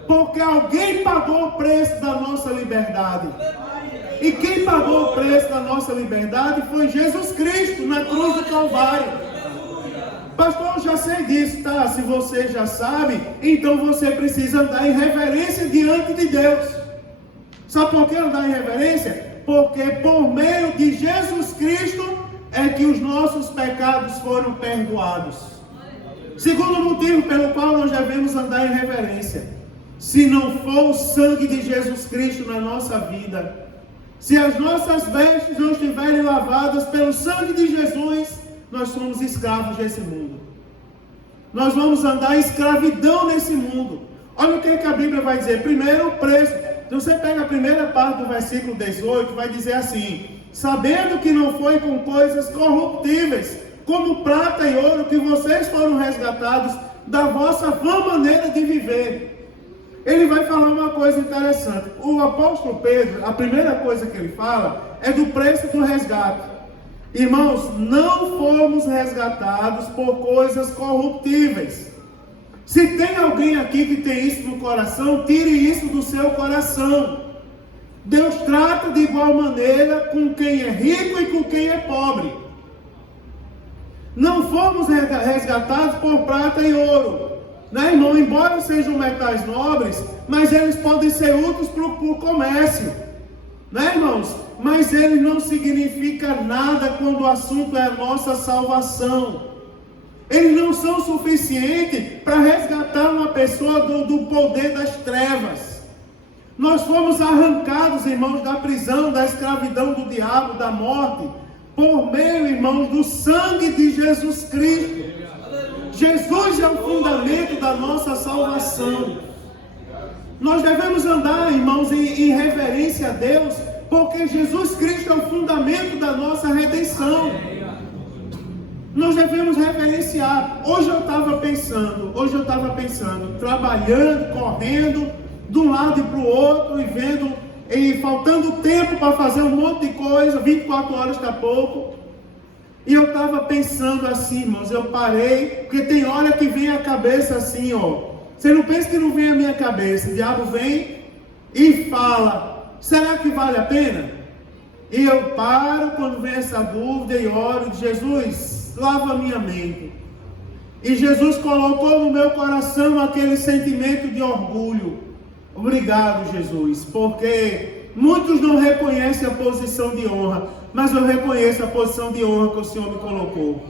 porque alguém pagou o preço da nossa liberdade. E quem pagou o preço da nossa liberdade foi Jesus Cristo, na cruz do Calvário. Pastor, eu já sei disso, tá? Se você já sabe, então você precisa andar em reverência diante de Deus. Sabe por que andar em reverência? Porque por meio de Jesus Cristo é que os nossos pecados foram perdoados. Segundo motivo pelo qual nós devemos andar em reverência: se não for o sangue de Jesus Cristo na nossa vida, se as nossas vestes não estiverem lavadas pelo sangue de Jesus, nós somos escravos desse mundo. Nós vamos andar em escravidão nesse mundo. Olha o que a Bíblia vai dizer. Primeiro, o preço. Então você pega a primeira parte do versículo 18, vai dizer assim: sabendo que não foi com coisas corruptíveis, como prata e ouro, que vocês foram resgatados da vossa vã maneira de viver. Ele vai falar uma coisa interessante. O apóstolo Pedro, a primeira coisa que ele fala é do preço do resgate. Irmãos, não fomos resgatados por coisas corruptíveis. Se tem alguém aqui que tem isso no coração, tire isso do seu coração. Deus trata de igual maneira com quem é rico e com quem é pobre. Não fomos resgatados por prata e ouro, né, irmão? Embora sejam metais nobres, mas eles podem ser úteis para o comércio, né, irmãos? Mas ele não significa nada quando o assunto é a nossa salvação. Eles não são suficientes para resgatar uma pessoa do poder das trevas. Nós fomos arrancados, irmãos, da prisão, da escravidão do diabo, da morte, por meio, irmãos, do sangue de Jesus Cristo. Jesus é o fundamento da nossa salvação. Nós devemos andar, irmãos, em reverência a Deus, porque Jesus Cristo é o fundamento da nossa redenção. Nós devemos reverenciar. Hoje eu estava pensando, trabalhando, correndo, de um lado e para o outro, e vendo, e faltando tempo para fazer um monte de coisa, 24 horas está pouco. E eu estava pensando assim, irmãos, eu parei, porque tem hora que vem a cabeça assim, ó. Você não pensa que não vem a minha cabeça, o diabo vem e fala: será que vale a pena? E eu paro quando vem essa dúvida e oro: Jesus, lava a minha mente. E Jesus colocou no meu coração aquele sentimento de orgulho. Obrigado, Jesus, porque muitos não reconhecem a posição de honra, mas eu reconheço a posição de honra que o Senhor me colocou.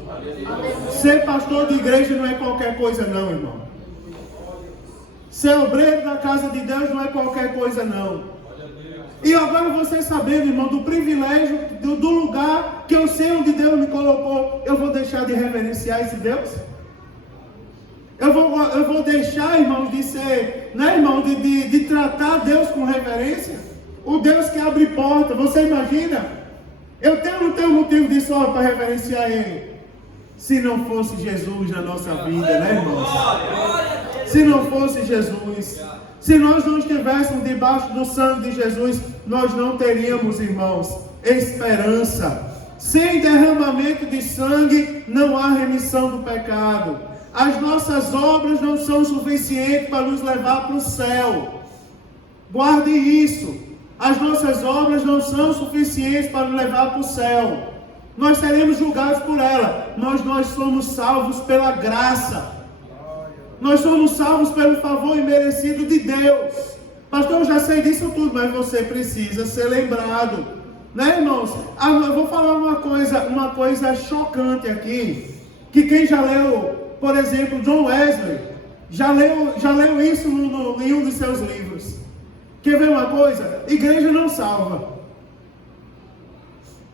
Ser pastor de igreja não é qualquer coisa não, irmão. Ser obreiro da casa de Deus não é qualquer coisa não. E agora você sabendo, irmão, do privilégio, do lugar que eu sei onde Deus me colocou, eu vou deixar de reverenciar esse Deus? Eu vou deixar, irmãos, de ser, né, irmão, de tratar Deus com reverência? O Deus que abre porta, você imagina? Eu não tenho motivo de sobra para reverenciar Ele. Se não fosse Jesus na nossa vida, né, irmãos? Se não fosse Jesus, se nós não estivéssemos debaixo do sangue de Jesus, nós não teríamos, irmãos, esperança. Sem derramamento de sangue, não há remissão do pecado. As nossas obras não são suficientes para nos levar para o céu. Guarde isso. As nossas obras não são suficientes para nos levar para o céu. Nós seremos julgados por ela, mas nós somos salvos pela graça. Nós somos salvos pelo favor imerecido de Deus. Pastor, eu já sei disso tudo, mas você precisa ser lembrado, né, irmãos? Eu vou falar uma coisa chocante aqui, que quem já leu, por exemplo, John Wesley, já leu isso em um dos seus livros. Quer ver uma coisa? Igreja não salva.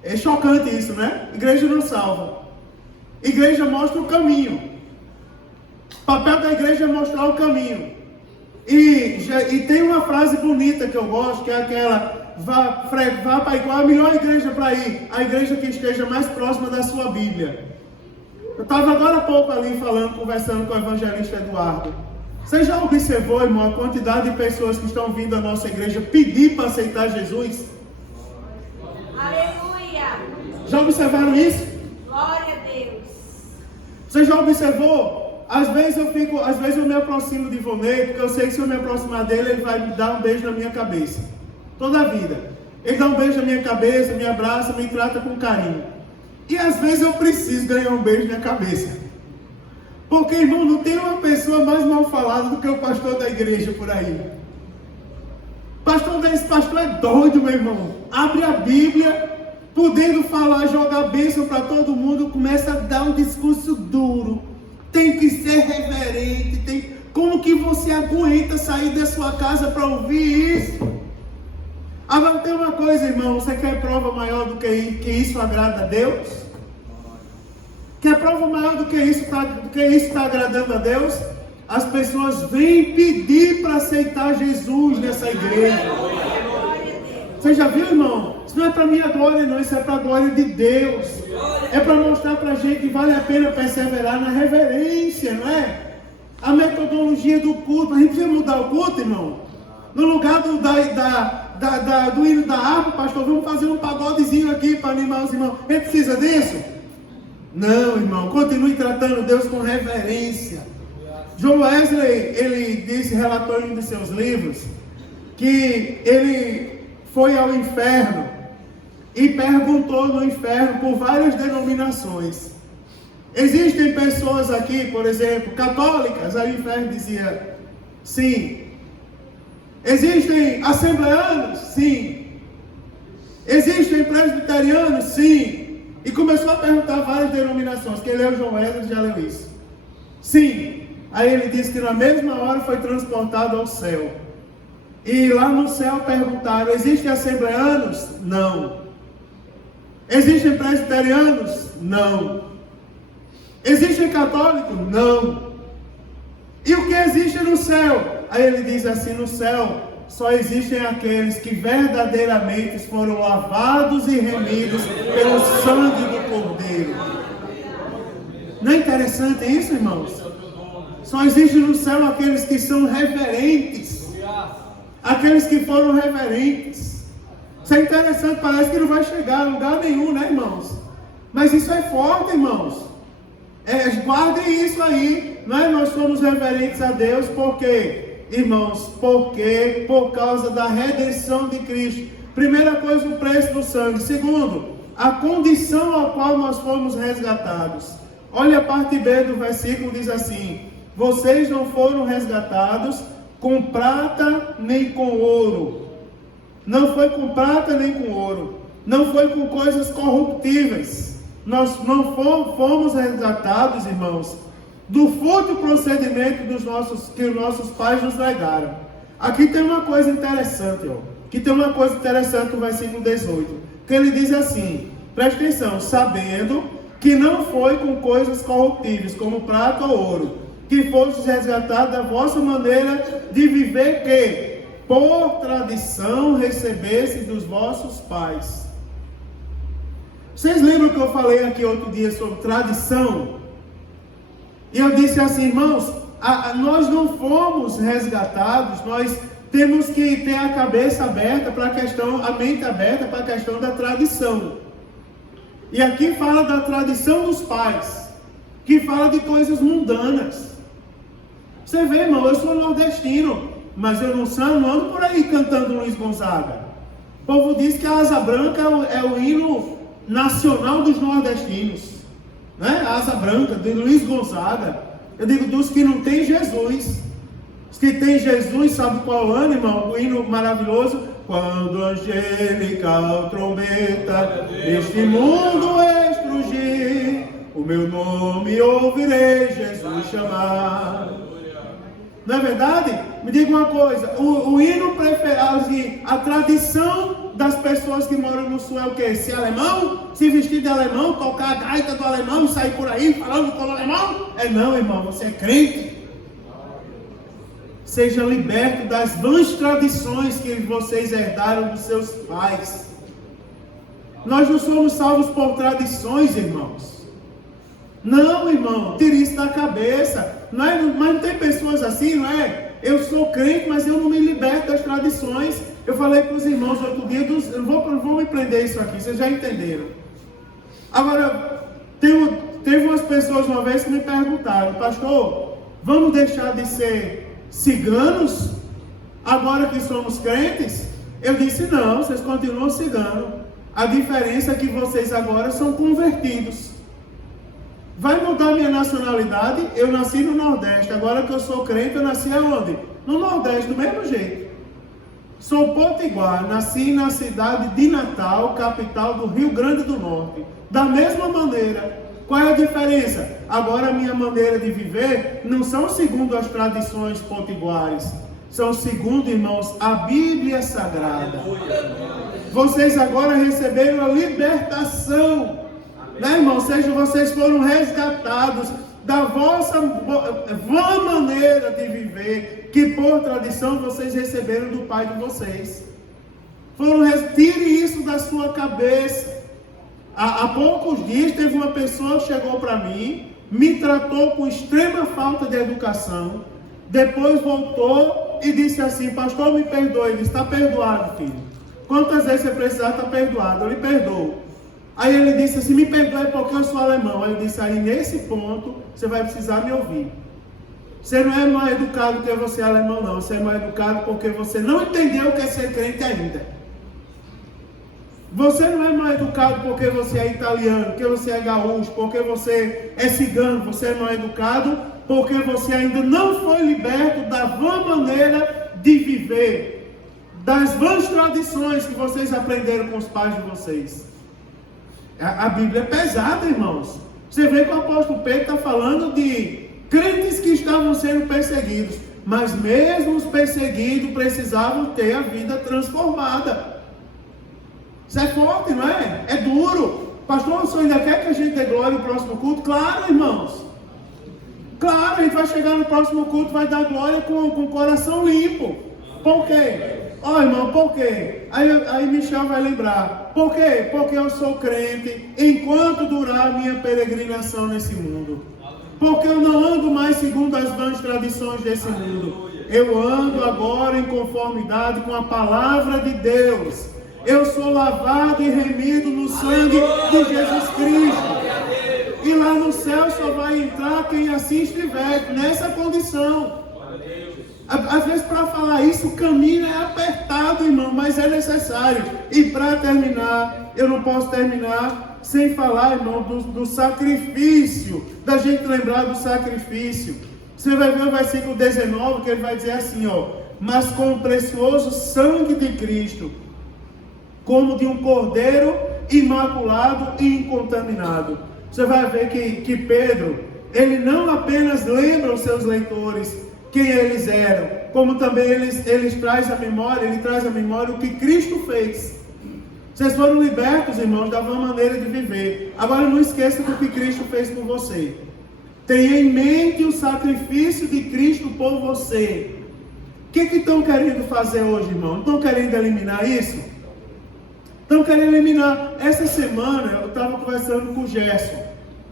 É chocante isso, né? Igreja não salva. Igreja mostra o caminho. O papel da igreja é mostrar o caminho. E tem uma frase bonita que eu gosto, que é aquela: vá para a melhor igreja para ir, a igreja que esteja mais próxima da sua Bíblia. Eu estava agora há pouco ali conversando com o evangelista Eduardo. Você já observou, irmão, a quantidade de pessoas que estão vindo à nossa igreja pedir para aceitar Jesus? Aleluia! Já observaram isso? Glória a Deus! Você já observou? Às vezes eu me aproximo de Ivonei, porque eu sei que se eu me aproximar dele, ele vai me dar um beijo na minha cabeça. Toda a vida. Ele dá um beijo na minha cabeça, me abraça, me trata com carinho. E às vezes eu preciso ganhar um beijo na cabeça. Porque, irmão, não tem uma pessoa mais mal falada do que o pastor da igreja por aí. esse pastor é doido, meu irmão. Abre a Bíblia, podendo falar, jogar bênção para todo mundo, começa a dar um discurso duro. Tem que ser reverente. Como que você aguenta sair da sua casa para ouvir isso? Agora tem uma coisa, irmão, você quer prova maior do que isso agrada a Deus? Quer prova maior do que isso está agradando a Deus? As pessoas vêm pedir para aceitar Jesus nessa igreja. Você já viu, irmão? Isso não é para minha glória, não. Isso é para a glória de Deus. É para mostrar para a gente que vale a pena perseverar na reverência, não é? A metodologia do culto. A gente precisa mudar o culto, irmão. No lugar do hino da harpa, pastor, vamos fazer um pagodezinho aqui para animar os irmãos. A gente precisa disso? Não, irmão. Continue tratando Deus com reverência. John Wesley, ele relatou em um de seus livros, que ele foi ao inferno e perguntou no inferno por várias denominações. Existem pessoas aqui, por exemplo, católicas? Aí o inferno dizia, sim. Existem assembleanos? Sim. Existem presbiterianos? Sim. E começou a perguntar várias denominações. Quem leu John Wesley já leu isso. Sim. Aí ele disse que na mesma hora foi transportado ao céu. E lá no céu perguntaram, existem assembleanos? Não. Existem presbiterianos? Não. Existem católicos? Não. E o que existe no céu? Aí ele diz assim, no céu só existem aqueles que verdadeiramente foram lavados e remidos pelo sangue do Cordeiro. Não é interessante isso, irmãos? Só existe no céu aqueles que são reverentes. Aqueles que foram reverentes. Isso é interessante, parece que não vai chegar a lugar nenhum, né, irmãos? Mas isso é forte, irmãos. Guardem isso aí. Não é? Nós somos reverentes a Deus, por quê? Irmãos, porque por causa da redenção de Cristo. Primeira coisa, o preço do sangue. Segundo, a condição a qual nós fomos resgatados. Olha a parte B do versículo, diz assim: vocês não foram resgatados com prata nem com ouro. Não foi com prata nem com ouro. Não foi com coisas corruptíveis. Nós não fomos resgatados, irmãos, do fútil procedimento que os nossos pais nos legaram. Aqui tem uma coisa interessante, Aqui tem uma coisa interessante no versículo 18. Que ele diz assim, preste atenção, sabendo que não foi com coisas corruptíveis, como prata ou ouro, que fostes resgatados da vossa maneira de viver, que por tradição recebestes dos vossos pais. Vocês lembram que eu falei aqui outro dia sobre tradição? E eu disse assim, irmãos, nós não fomos resgatados, nós temos que ter a cabeça aberta para a questão, a mente aberta para a questão da tradição. E aqui fala da tradição dos pais, que fala de coisas mundanas. Você vê, irmão, eu sou nordestino, mas eu não ando por aí cantando Luiz Gonzaga. O povo diz que a Asa Branca é o hino nacional dos nordestinos, né? A Asa Branca, de Luiz Gonzaga. Eu digo dos que não tem Jesus. Os que tem Jesus, sabe qual ano, irmão? O hino maravilhoso. Quando angelical trombeta este mundo estrugir, o meu nome ouvirei Jesus chamar. Não é verdade? Me diga uma coisa, o hino preferido, a tradição das pessoas que moram no sul é o quê? Ser alemão? Se vestir de alemão, tocar a gaita do alemão e sair por aí falando com o alemão? Não, irmão, você é crente. Seja liberto das vãs tradições que vocês herdaram dos seus pais. Nós não somos salvos por tradições, irmãos. Não, irmão, tire isso da cabeça. Mas não tem pessoas assim, não é? Eu sou crente, mas eu não me liberto das tradições. Eu falei para os irmãos outro dia, eu vou me prender isso aqui, vocês já entenderam. Agora, teve umas pessoas uma vez que me perguntaram, pastor, vamos deixar de ser ciganos agora que somos crentes? Eu disse, não, vocês continuam ciganos. A diferença é que vocês agora são convertidos. Vai mudar minha nacionalidade? Eu nasci no Nordeste. Agora que eu sou crente, eu nasci aonde? No Nordeste, do mesmo jeito. Sou potiguar, nasci na cidade de Natal, capital do Rio Grande do Norte. Da mesma maneira, qual é a diferença? Agora a minha maneira de viver não são segundo as tradições potiguares, são segundo, irmãos, a Bíblia Sagrada. Vocês agora receberam a libertação, né, irmãos? Ou seja, vocês foram resgatados da vossa vã maneira de viver, que por tradição vocês receberam do pai de vocês. Tire isso da sua cabeça. Há poucos dias teve uma pessoa que chegou para mim, me tratou com extrema falta de educação, depois voltou e disse assim: pastor, me perdoe. Ele disse: está perdoado, filho. Quantas vezes você precisar, está perdoado. Eu lhe perdoo. Aí ele disse assim: me perdoe porque eu sou alemão. Aí eu disse: aí nesse ponto você vai precisar me ouvir. Você não é mal educado porque você é alemão, não. Você é mal educado porque você não entendeu o que é ser crente ainda. Você não é mal educado porque você é italiano, porque você é gaúcho, porque você é cigano. Você é mal educado porque você ainda não foi liberto da vã maneira de viver, das vãs tradições que vocês aprenderam com os pais de vocês. A Bíblia é pesada, irmãos. Você vê que o apóstolo Pedro está falando de crentes que estavam sendo perseguidos, mas mesmo os perseguidos precisavam ter a vida transformada. Isso é forte, não é? É duro. Pastor, o senhor ainda quer que a gente dê glória no próximo culto? Claro, irmãos. Claro, a gente vai chegar no próximo culto, vai dar glória com o coração limpo. Por quê? Ó, irmão, por quê? Aí Michel vai lembrar. Por quê? Porque eu sou crente enquanto durar a minha peregrinação nesse mundo. Porque eu não ando mais segundo as vãs tradições desse mundo. Eu ando agora em conformidade com a palavra de Deus. Eu sou lavado e remido no sangue de Jesus Cristo. E lá no céu só vai entrar quem assim estiver, nessa condição. Às vezes para falar isso o caminho é apertado, irmão, mas é necessário. E para terminar, eu não posso terminar sem falar, irmão, do sacrifício. Da gente lembrar do sacrifício. Você vai ver o versículo 19 que ele vai dizer assim, ó: mas com o precioso sangue de Cristo, como de um cordeiro imaculado e incontaminado. Você vai ver que Pedro, ele não apenas lembra os seus leitores quem eles eram, como também ele traz a memória o que Cristo fez. Vocês foram libertos, irmãos, da uma maneira de viver. Agora não esqueça do que Cristo fez por você. Tenha em mente o sacrifício de Cristo por você. O que estão querendo fazer hoje, irmão? Estão querendo eliminar isso? Estão querendo eliminar. Essa semana eu estava conversando com o Gerson.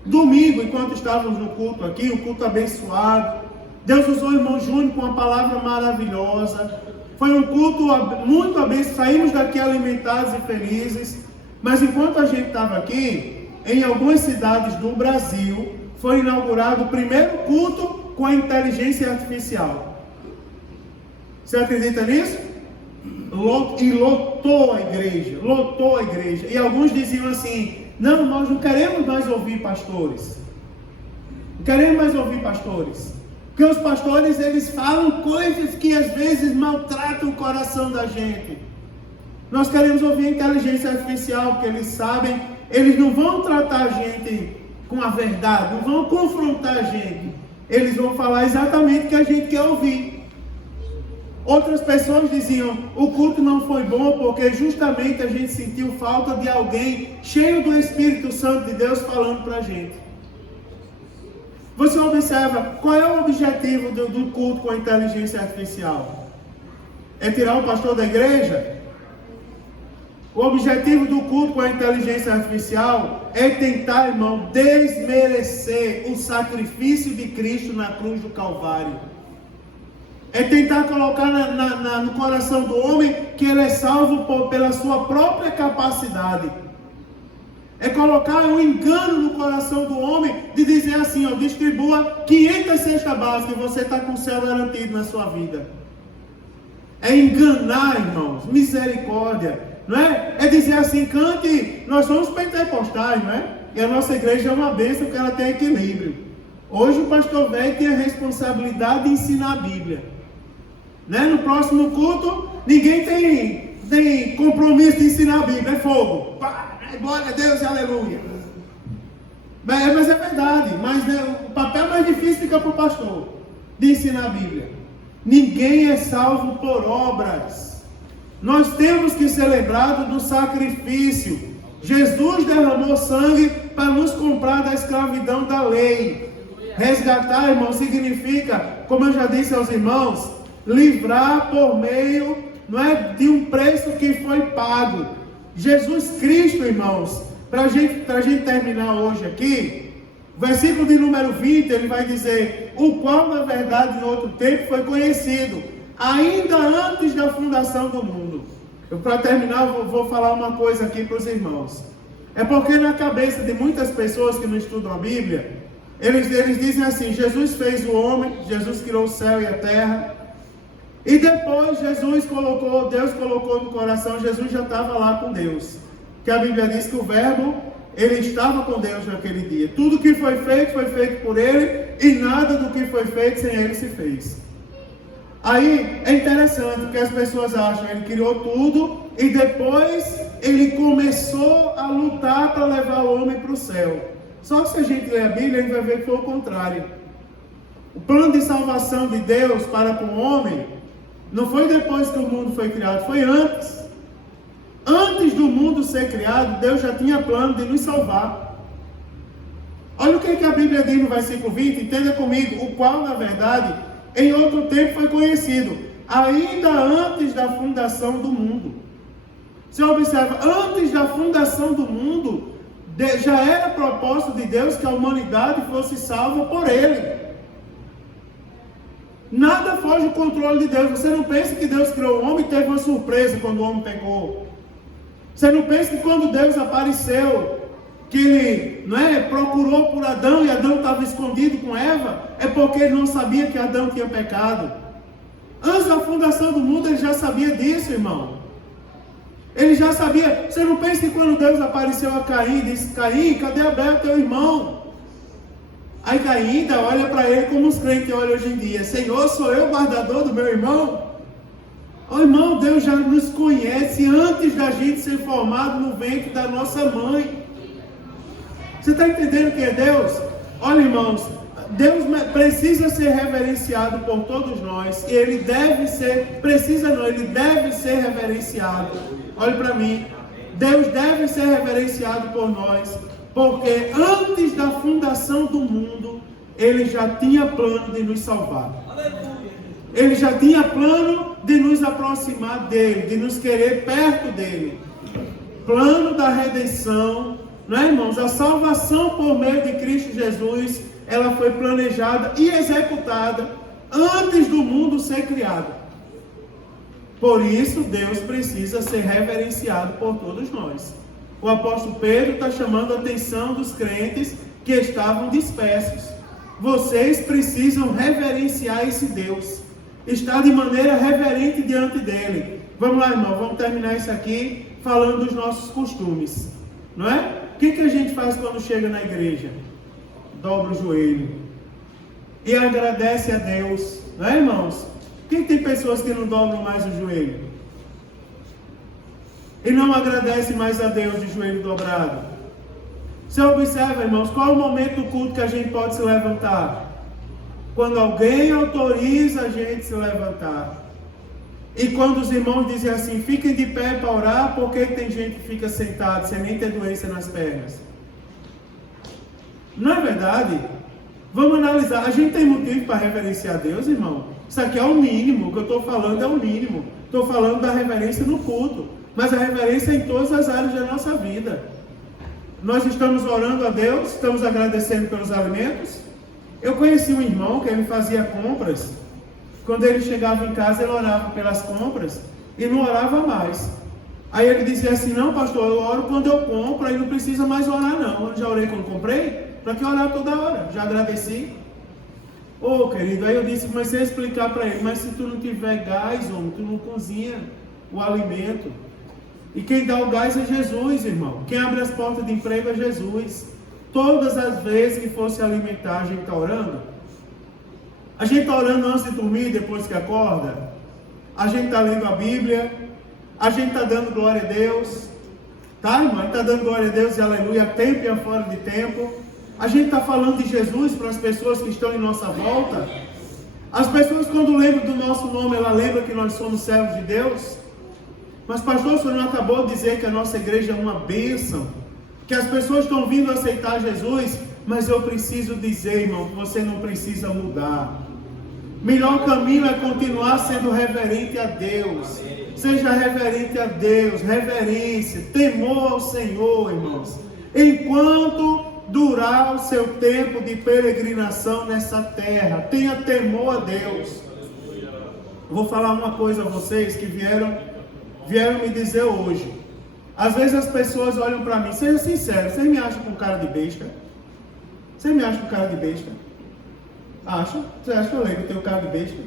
Domingo, enquanto estávamos no culto aqui, um culto abençoado, Deus usou o irmão Júnior com uma palavra maravilhosa. Foi um culto muito abençoado. Saímos daqui alimentados e felizes. Mas enquanto a gente estava aqui, em algumas cidades do Brasil, foi inaugurado o primeiro culto com a inteligência artificial. Você acredita nisso? E lotou a igreja. E alguns diziam assim: não, nós não queremos mais ouvir pastores. Não queremos mais ouvir pastores. Porque os pastores, eles falam coisas que às vezes maltratam o coração da gente. Nós queremos ouvir a inteligência artificial, porque eles sabem, eles não vão tratar a gente com a verdade, não vão confrontar a gente. Eles vão falar exatamente o que a gente quer ouvir. Outras pessoas diziam: o culto não foi bom porque justamente a gente sentiu falta de alguém cheio do Espírito Santo de Deus falando para a gente. Você observa, qual é o objetivo do culto com a inteligência artificial? É tirar o pastor da igreja? O objetivo do culto com a inteligência artificial é tentar, irmão, desmerecer o sacrifício de Cristo na cruz do Calvário. É tentar colocar no coração do homem que ele é salvo pela sua própria capacidade. É colocar um engano no coração do homem de dizer assim, ó: distribua 500 cestas básicas e você está com o céu garantido na sua vida. É enganar, irmãos, misericórdia, não é? É dizer assim: cante, nós somos pentecostais, não é? E a nossa igreja é uma bênção porque ela tem equilíbrio. Hoje o pastor velho tem a responsabilidade de ensinar a Bíblia. Né? No próximo culto, ninguém tem compromisso de ensinar a Bíblia, é fogo. Glória a Deus e aleluia. Mas é verdade, mas né, o papel mais difícil fica para o pastor, de ensinar a Bíblia. Ninguém é salvo por obras. Nós temos que ser lembrados do sacrifício. Jesus derramou sangue para nos comprar da escravidão da lei. Resgatar, irmão, significa, como eu já disse aos irmãos, livrar por meio, não é, de um preço que foi pago. Jesus Cristo, irmãos, para a gente terminar hoje aqui, versículo de número 20, ele vai dizer: o qual na verdade em outro tempo foi conhecido, ainda antes da fundação do mundo. Para terminar, eu vou falar uma coisa aqui para os irmãos. É porque na cabeça de muitas pessoas que não estudam a Bíblia, eles dizem assim: Jesus fez o homem, Jesus criou o céu e a terra, e depois Deus colocou no coração, Jesus já estava lá com Deus. Que a Bíblia diz que o verbo, ele estava com Deus naquele dia. Tudo que foi feito por ele, e nada do que foi feito sem ele se fez. Aí é interessante porque as pessoas acham que ele criou tudo e depois ele começou a lutar para levar o homem para o céu. Só que se a gente ler a Bíblia, a gente vai ver que foi o contrário. O plano de salvação de Deus para com o homem não foi depois que o mundo foi criado, foi antes. Antes do mundo ser criado, Deus já tinha plano de nos salvar. Olha o que a Bíblia diz no versículo 20, entenda comigo: o qual na verdade em outro tempo foi conhecido, ainda antes da fundação do mundo. Você observa, antes da fundação do mundo, já era propósito de Deus que a humanidade fosse salva por Ele. Nada foge do controle de Deus. Você não pensa que Deus criou o homem e teve uma surpresa quando o homem pecou. Você não pensa que quando Deus apareceu, que ele procurou por Adão e Adão estava escondido com Eva, é porque ele não sabia que Adão tinha pecado. Antes da fundação do mundo ele já sabia disso, irmão. Ele já sabia. Você não pensa que quando Deus apareceu a Caim, disse: Caim, cadê Abel, teu irmão? Aí Caim ainda olha para ele como os crentes olham hoje em dia: Senhor, sou eu o guardador do meu irmão? Oh, irmão, Deus já nos conhece antes da gente ser formado no ventre da nossa mãe. Você está entendendo quem é Deus? Olha, irmãos, Deus precisa ser reverenciado por todos nós. E Ele deve ser, Ele deve ser reverenciado. Olhe para mim. Deus deve ser reverenciado por nós. Porque antes da fundação do mundo, Ele já tinha plano de nos salvar. Ele já tinha plano de nos aproximar dEle, de nos querer perto dEle. Plano da redenção. Não é, irmãos? A salvação por meio de Cristo Jesus, ela foi planejada e executada antes do mundo ser criado. Por isso, Deus precisa ser reverenciado por todos nós. O apóstolo Pedro está chamando a atenção dos crentes que estavam dispersos. Vocês precisam reverenciar esse Deus. Estar de maneira reverente diante dele. Vamos lá, irmão, vamos terminar isso aqui falando dos nossos costumes. Não é? O que a gente faz quando chega na igreja? Dobra o joelho e agradece a Deus, não é, irmãos? Quem tem pessoas que não dobram mais o joelho e não agradece mais a Deus de joelho dobrado? Você observa, irmãos, qual é o momento do culto que a gente pode se levantar? Quando alguém autoriza a gente se levantar. E quando os irmãos dizem assim: fiquem de pé para orar, por que tem gente que fica sentado sem nem ter doença nas pernas? Não é verdade? Vamos analisar. A gente tem motivo para reverenciar Deus, irmão? Isso aqui é o mínimo. O que eu estou falando é o mínimo. Estou falando da reverência no culto. Mas a reverência é em todas as áreas da nossa vida. Nós estamos orando a Deus, estamos agradecendo pelos alimentos. Eu conheci um irmão que ele fazia compras. Quando ele chegava em casa, ele orava pelas compras e não orava mais. Aí ele dizia assim: não, pastor, eu oro quando eu compro, aí não precisa mais orar não. Eu já orei quando comprei, para que orar toda hora? Já agradeci. Ô, querido, aí eu comecei a explicar para ele: mas se tu não tiver gás, homem, tu não cozinha o alimento. E quem dá o gás é Jesus, irmão. Quem abre as portas de emprego é Jesus. Todas as vezes que for se alimentar, a gente está orando. A gente está orando antes de dormir, depois que acorda. a gente está lendo a Bíblia, a gente está dando glória a Deus, tá, irmão? A gente está dando glória a Deus e aleluia, a tempo e a fora de tempo. A gente está falando de Jesus para as pessoas que estão em nossa volta. As pessoas, quando lembram do nosso nome, ela lembra que nós somos servos de Deus. Mas pastor, o senhor não acabou de dizer que a nossa igreja é uma bênção, que as pessoas estão vindo aceitar Jesus, mas eu preciso dizer, irmão, que você não precisa mudar. Melhor caminho é continuar sendo reverente a Deus. Seja reverente a Deus, reverência, temor ao Senhor, irmãos. Enquanto durar o seu tempo de peregrinação nessa terra, tenha temor a Deus. Eu vou falar uma coisa a vocês que vieram me dizer hoje. Às vezes as pessoas olham para mim, seja sincero, você me acha com cara de besta? Você me acha com cara de besta? Acha? Você acha que eu lembro que eu tenho cara de besta?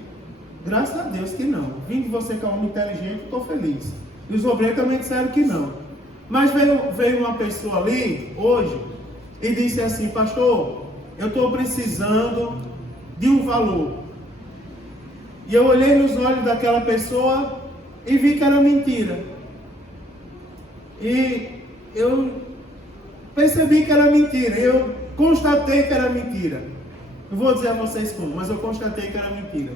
Graças a Deus que não. Vim de você que é um homem inteligente, estou feliz. E os obreiros também disseram que não. Mas veio uma pessoa ali, hoje, e disse assim, pastor, eu estou precisando de um valor. E eu olhei nos olhos daquela pessoa e vi que era mentira. E eu percebi que era mentira. Eu constatei que era mentira. Não vou dizer a vocês como, mas eu constatei que era mentira.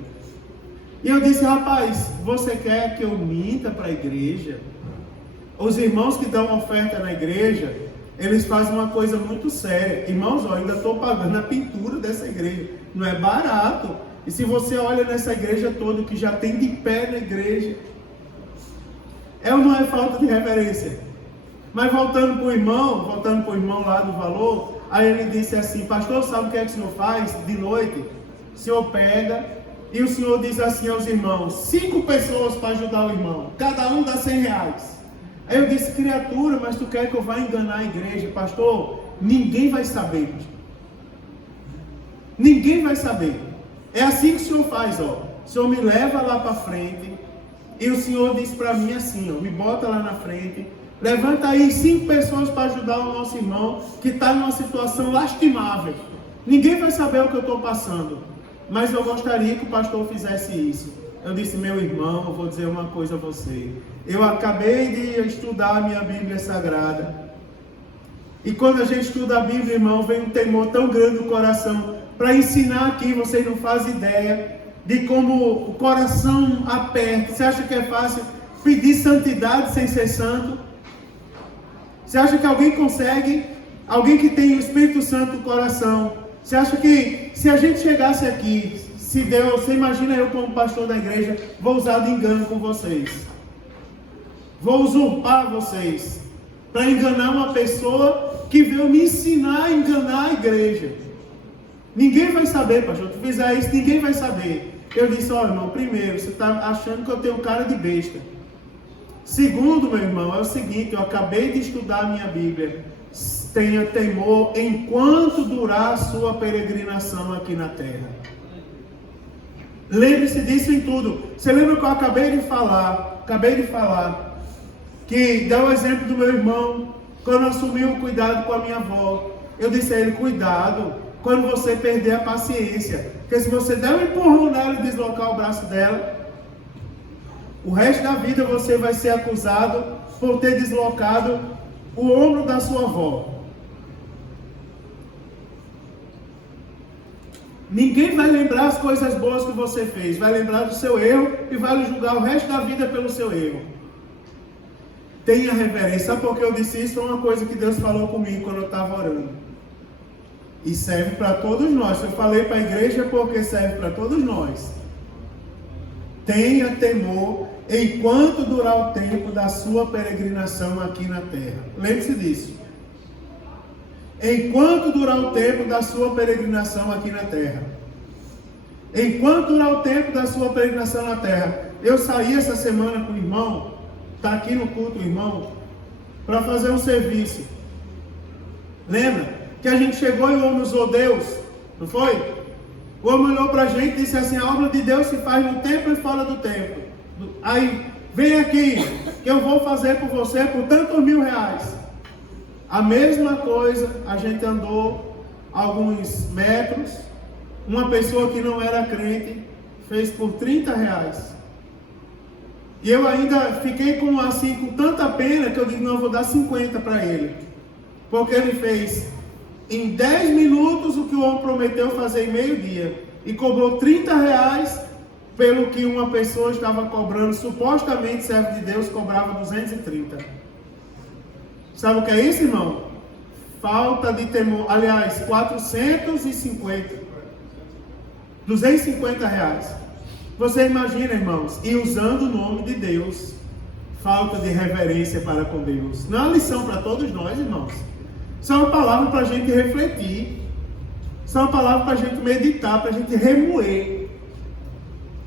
E eu disse, rapaz, você quer que eu minta para a igreja? Os irmãos que dão oferta na igreja, eles fazem uma coisa muito séria. Irmãos, eu ainda estou pagando a pintura dessa igreja. Não é barato. E se você olha nessa igreja toda, o que já tem de pé na igreja, é ou não é falta de reverência? Mas voltando para o irmão lá do valor, aí ele disse assim, pastor, sabe o que é que o senhor faz de noite? O senhor pega e o senhor diz assim aos irmãos, 5 pessoas para ajudar o irmão, cada um dá 100 reais. Aí eu disse, criatura, mas tu quer que eu vá enganar a igreja? Pastor, ninguém vai saber. Ninguém vai saber. É assim que o senhor faz, ó. O senhor me leva lá para frente e o senhor diz para mim assim, ó, me bota lá na frente, levanta aí 5 pessoas para ajudar o nosso irmão que está numa situação lastimável. Ninguém vai saber o que eu estou passando, mas eu gostaria que o pastor fizesse isso. Eu disse, meu irmão, eu vou dizer uma coisa a você. Eu acabei de estudar a minha Bíblia Sagrada. E quando a gente estuda a Bíblia, irmão, vem um temor tão grande no coração. Para ensinar aqui, vocês não fazem ideia de como o coração aperta. Você acha que é fácil pedir santidade sem ser santo? Você acha que alguém consegue? Alguém que tem o Espírito Santo no coração. Você acha que se a gente chegasse aqui, se Deus, você imagina eu como pastor da igreja, vou usar de engano com vocês. Vou usurpar vocês para enganar uma pessoa que veio me ensinar a enganar a igreja. Ninguém vai saber, pastor. Se tu fizer isso, ninguém vai saber. Eu disse, olha, irmão, primeiro, você está achando que eu tenho cara de besta. Segundo, meu irmão, é o seguinte, eu acabei de estudar a minha Bíblia. Tenha temor enquanto durar a sua peregrinação aqui na terra. Lembre-se disso em tudo. Você lembra que eu acabei de falar, que dá o exemplo do meu irmão, quando assumiu o cuidado com a minha avó. Eu disse a ele, cuidado, quando você perder a paciência. Porque se você der um empurrão nela e deslocar o braço dela, o resto da vida você vai ser acusado por ter deslocado o ombro da sua avó. Ninguém vai lembrar as coisas boas que você fez. Vai lembrar do seu erro e vai lhe julgar o resto da vida pelo seu erro. Tenha reverência. Sabe por que eu disse isso? Foi uma coisa que Deus falou comigo quando eu estava orando. E serve para todos nós. Eu falei para a igreja porque serve para todos nós. Tenha temor enquanto durar o tempo da sua peregrinação aqui na terra. Lembre-se disso. Enquanto durar o tempo da sua peregrinação aqui na terra. Enquanto durar o tempo da sua peregrinação na terra. Eu saí essa semana com o irmão, está aqui no culto o irmão, para fazer um serviço. Lembra? Que a gente chegou e o homem usou Deus, não foi? O homem olhou para a gente e disse assim, a obra de Deus se faz no templo e fora do templo. Aí, vem aqui, que eu vou fazer por você por tantos R$1.000. A mesma coisa, a gente andou alguns metros, uma pessoa que não era crente, fez por R$30. E eu ainda fiquei com tanta pena que eu disse, não, eu vou dar 50 para ele. Porque ele fez em 10 minutos o que o homem prometeu fazer em meio-dia. E cobrou R$30 pelo que uma pessoa estava cobrando, supostamente servo de Deus, cobrava 230. Sabe o que é isso, irmão? Falta de temor. Aliás, 450. R$250. Você imagina, irmãos, e usando o nome de Deus, falta de reverência para com Deus. Não é uma lição para todos nós, irmãos. Isso é uma palavra para a gente refletir. Isso é uma palavra para a gente meditar, para a gente remoer.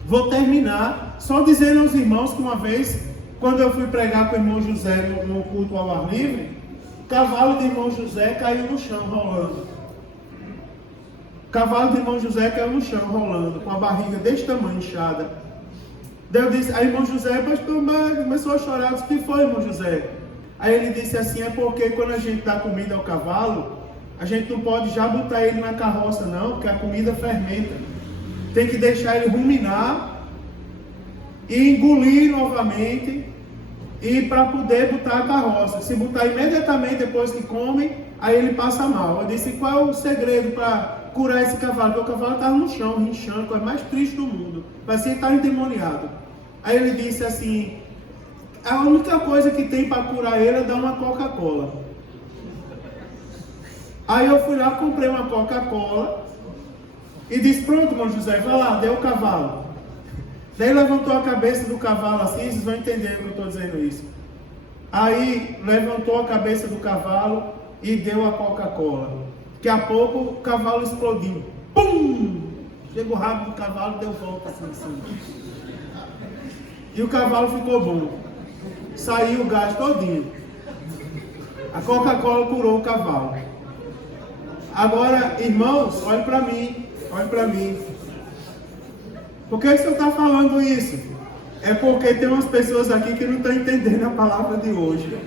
Vou terminar só dizendo aos irmãos que uma vez, quando eu fui pregar com o irmão José no culto ao ar livre, o cavalo do irmão José caiu no chão rolando. O cavalo do irmão José caiu no chão rolando, com a barriga desse tamanho, inchada. Daí eu disse, aí irmão José começou a chorar. Eu disse, o que foi, irmão José? Aí ele disse assim, é porque quando a gente dá comida ao cavalo, a gente não pode já botar ele na carroça não, porque a comida fermenta. Tem que deixar ele ruminar e engolir novamente e para poder botar a carroça. Se botar imediatamente depois que come, aí ele passa mal. Eu disse, qual é o segredo para curar esse cavalo? Porque o cavalo estava no chão, rinchando, a coisa mais triste do mundo. Parecia que estava endemoniado. Aí ele disse assim, a única coisa que tem para curar ele é dar uma Coca-Cola. Aí eu fui lá, comprei uma Coca-Cola e disse, pronto, irmão José, vai lá, deu o cavalo. Daí levantou a cabeça do cavalo assim, vocês vão entender o que eu estou dizendo isso. Aí levantou a cabeça do cavalo e deu a Coca-Cola. Daqui a pouco o cavalo explodiu. Pum! Chegou o rabo do cavalo e deu volta assim. E o cavalo ficou bom. Saiu o gás todinho. A Coca-Cola curou o cavalo. Agora, irmãos, olhe para mim. Olhe para mim. Por que o senhor está falando isso? É porque tem umas pessoas aqui que não estão entendendo a palavra de hoje.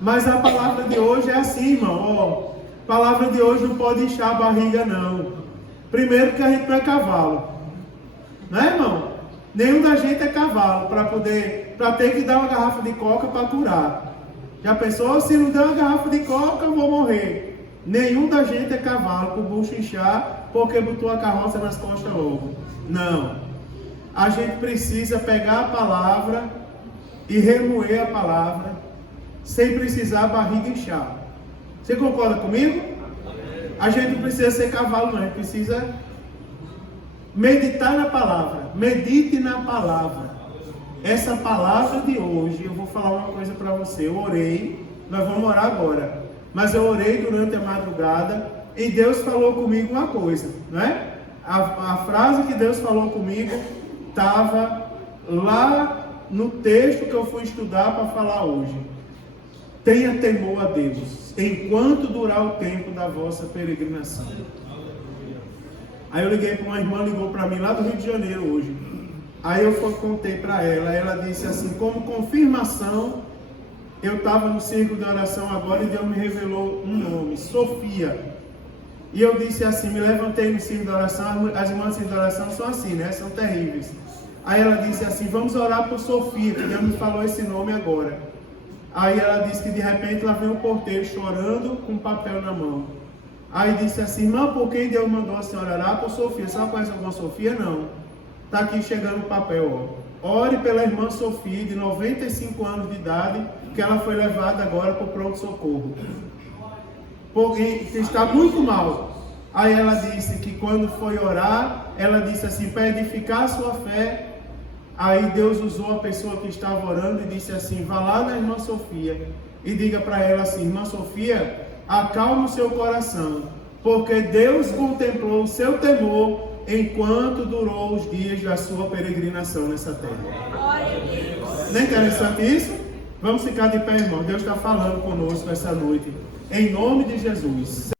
Mas a palavra de hoje é assim, irmão. A palavra de hoje não pode inchar a barriga, não. Primeiro que a gente não é cavalo. Não é, irmão? Nenhum da gente é cavalo para ter que dar uma garrafa de coca para curar. Já pensou? Se não der uma garrafa de coca, eu vou morrer. Nenhum da gente é cavalo para o bucho inchar porque botou a carroça nas costas logo. Não. A gente precisa pegar a palavra e remoer a palavra sem precisar a barriga inchar. Você concorda comigo? A gente não precisa ser cavalo, não. A gente precisa meditar na palavra. Medite na palavra. Essa palavra de hoje, eu vou falar uma coisa para você. Eu orei, nós vamos orar agora. Mas eu orei durante a madrugada e Deus falou comigo uma coisa, não é? A frase que Deus falou comigo estava lá no texto que eu fui estudar para falar hoje. Tenha temor a Deus, enquanto durar o tempo da vossa peregrinação. Aí eu liguei para uma irmã, ligou para mim lá do Rio de Janeiro hoje. Aí eu contei para ela disse assim, como confirmação, eu estava no círculo de oração agora e Deus me revelou um nome, Sofia. E eu disse assim, me levantei no círculo de oração, as irmãs do círculo de oração são assim, né? São terríveis. Aí ela disse assim, vamos orar por Sofia, que Deus me falou esse nome agora. Aí ela disse que de repente lá veio um porteiro chorando com um papel na mão. Aí disse assim, irmã, por quem Deus mandou a senhora orar? Por Sofia. Sabe qual é a Sofia? Não. Está aqui chegando o papel, ó. Ore pela irmã Sofia, de 95 anos de idade, que ela foi levada agora para o pronto-socorro. Porque está muito mal. Aí ela disse que quando foi orar, ela disse assim, para edificar a sua fé. Aí Deus usou a pessoa que estava orando e disse assim, vá lá na irmã Sofia e diga para ela assim, irmã Sofia, acalme o seu coração, porque Deus contemplou o seu temor enquanto durou os dias da sua peregrinação nessa terra. Não é interessante isso? Vamos ficar de pé, irmão. Deus está falando conosco essa noite. Em nome de Jesus.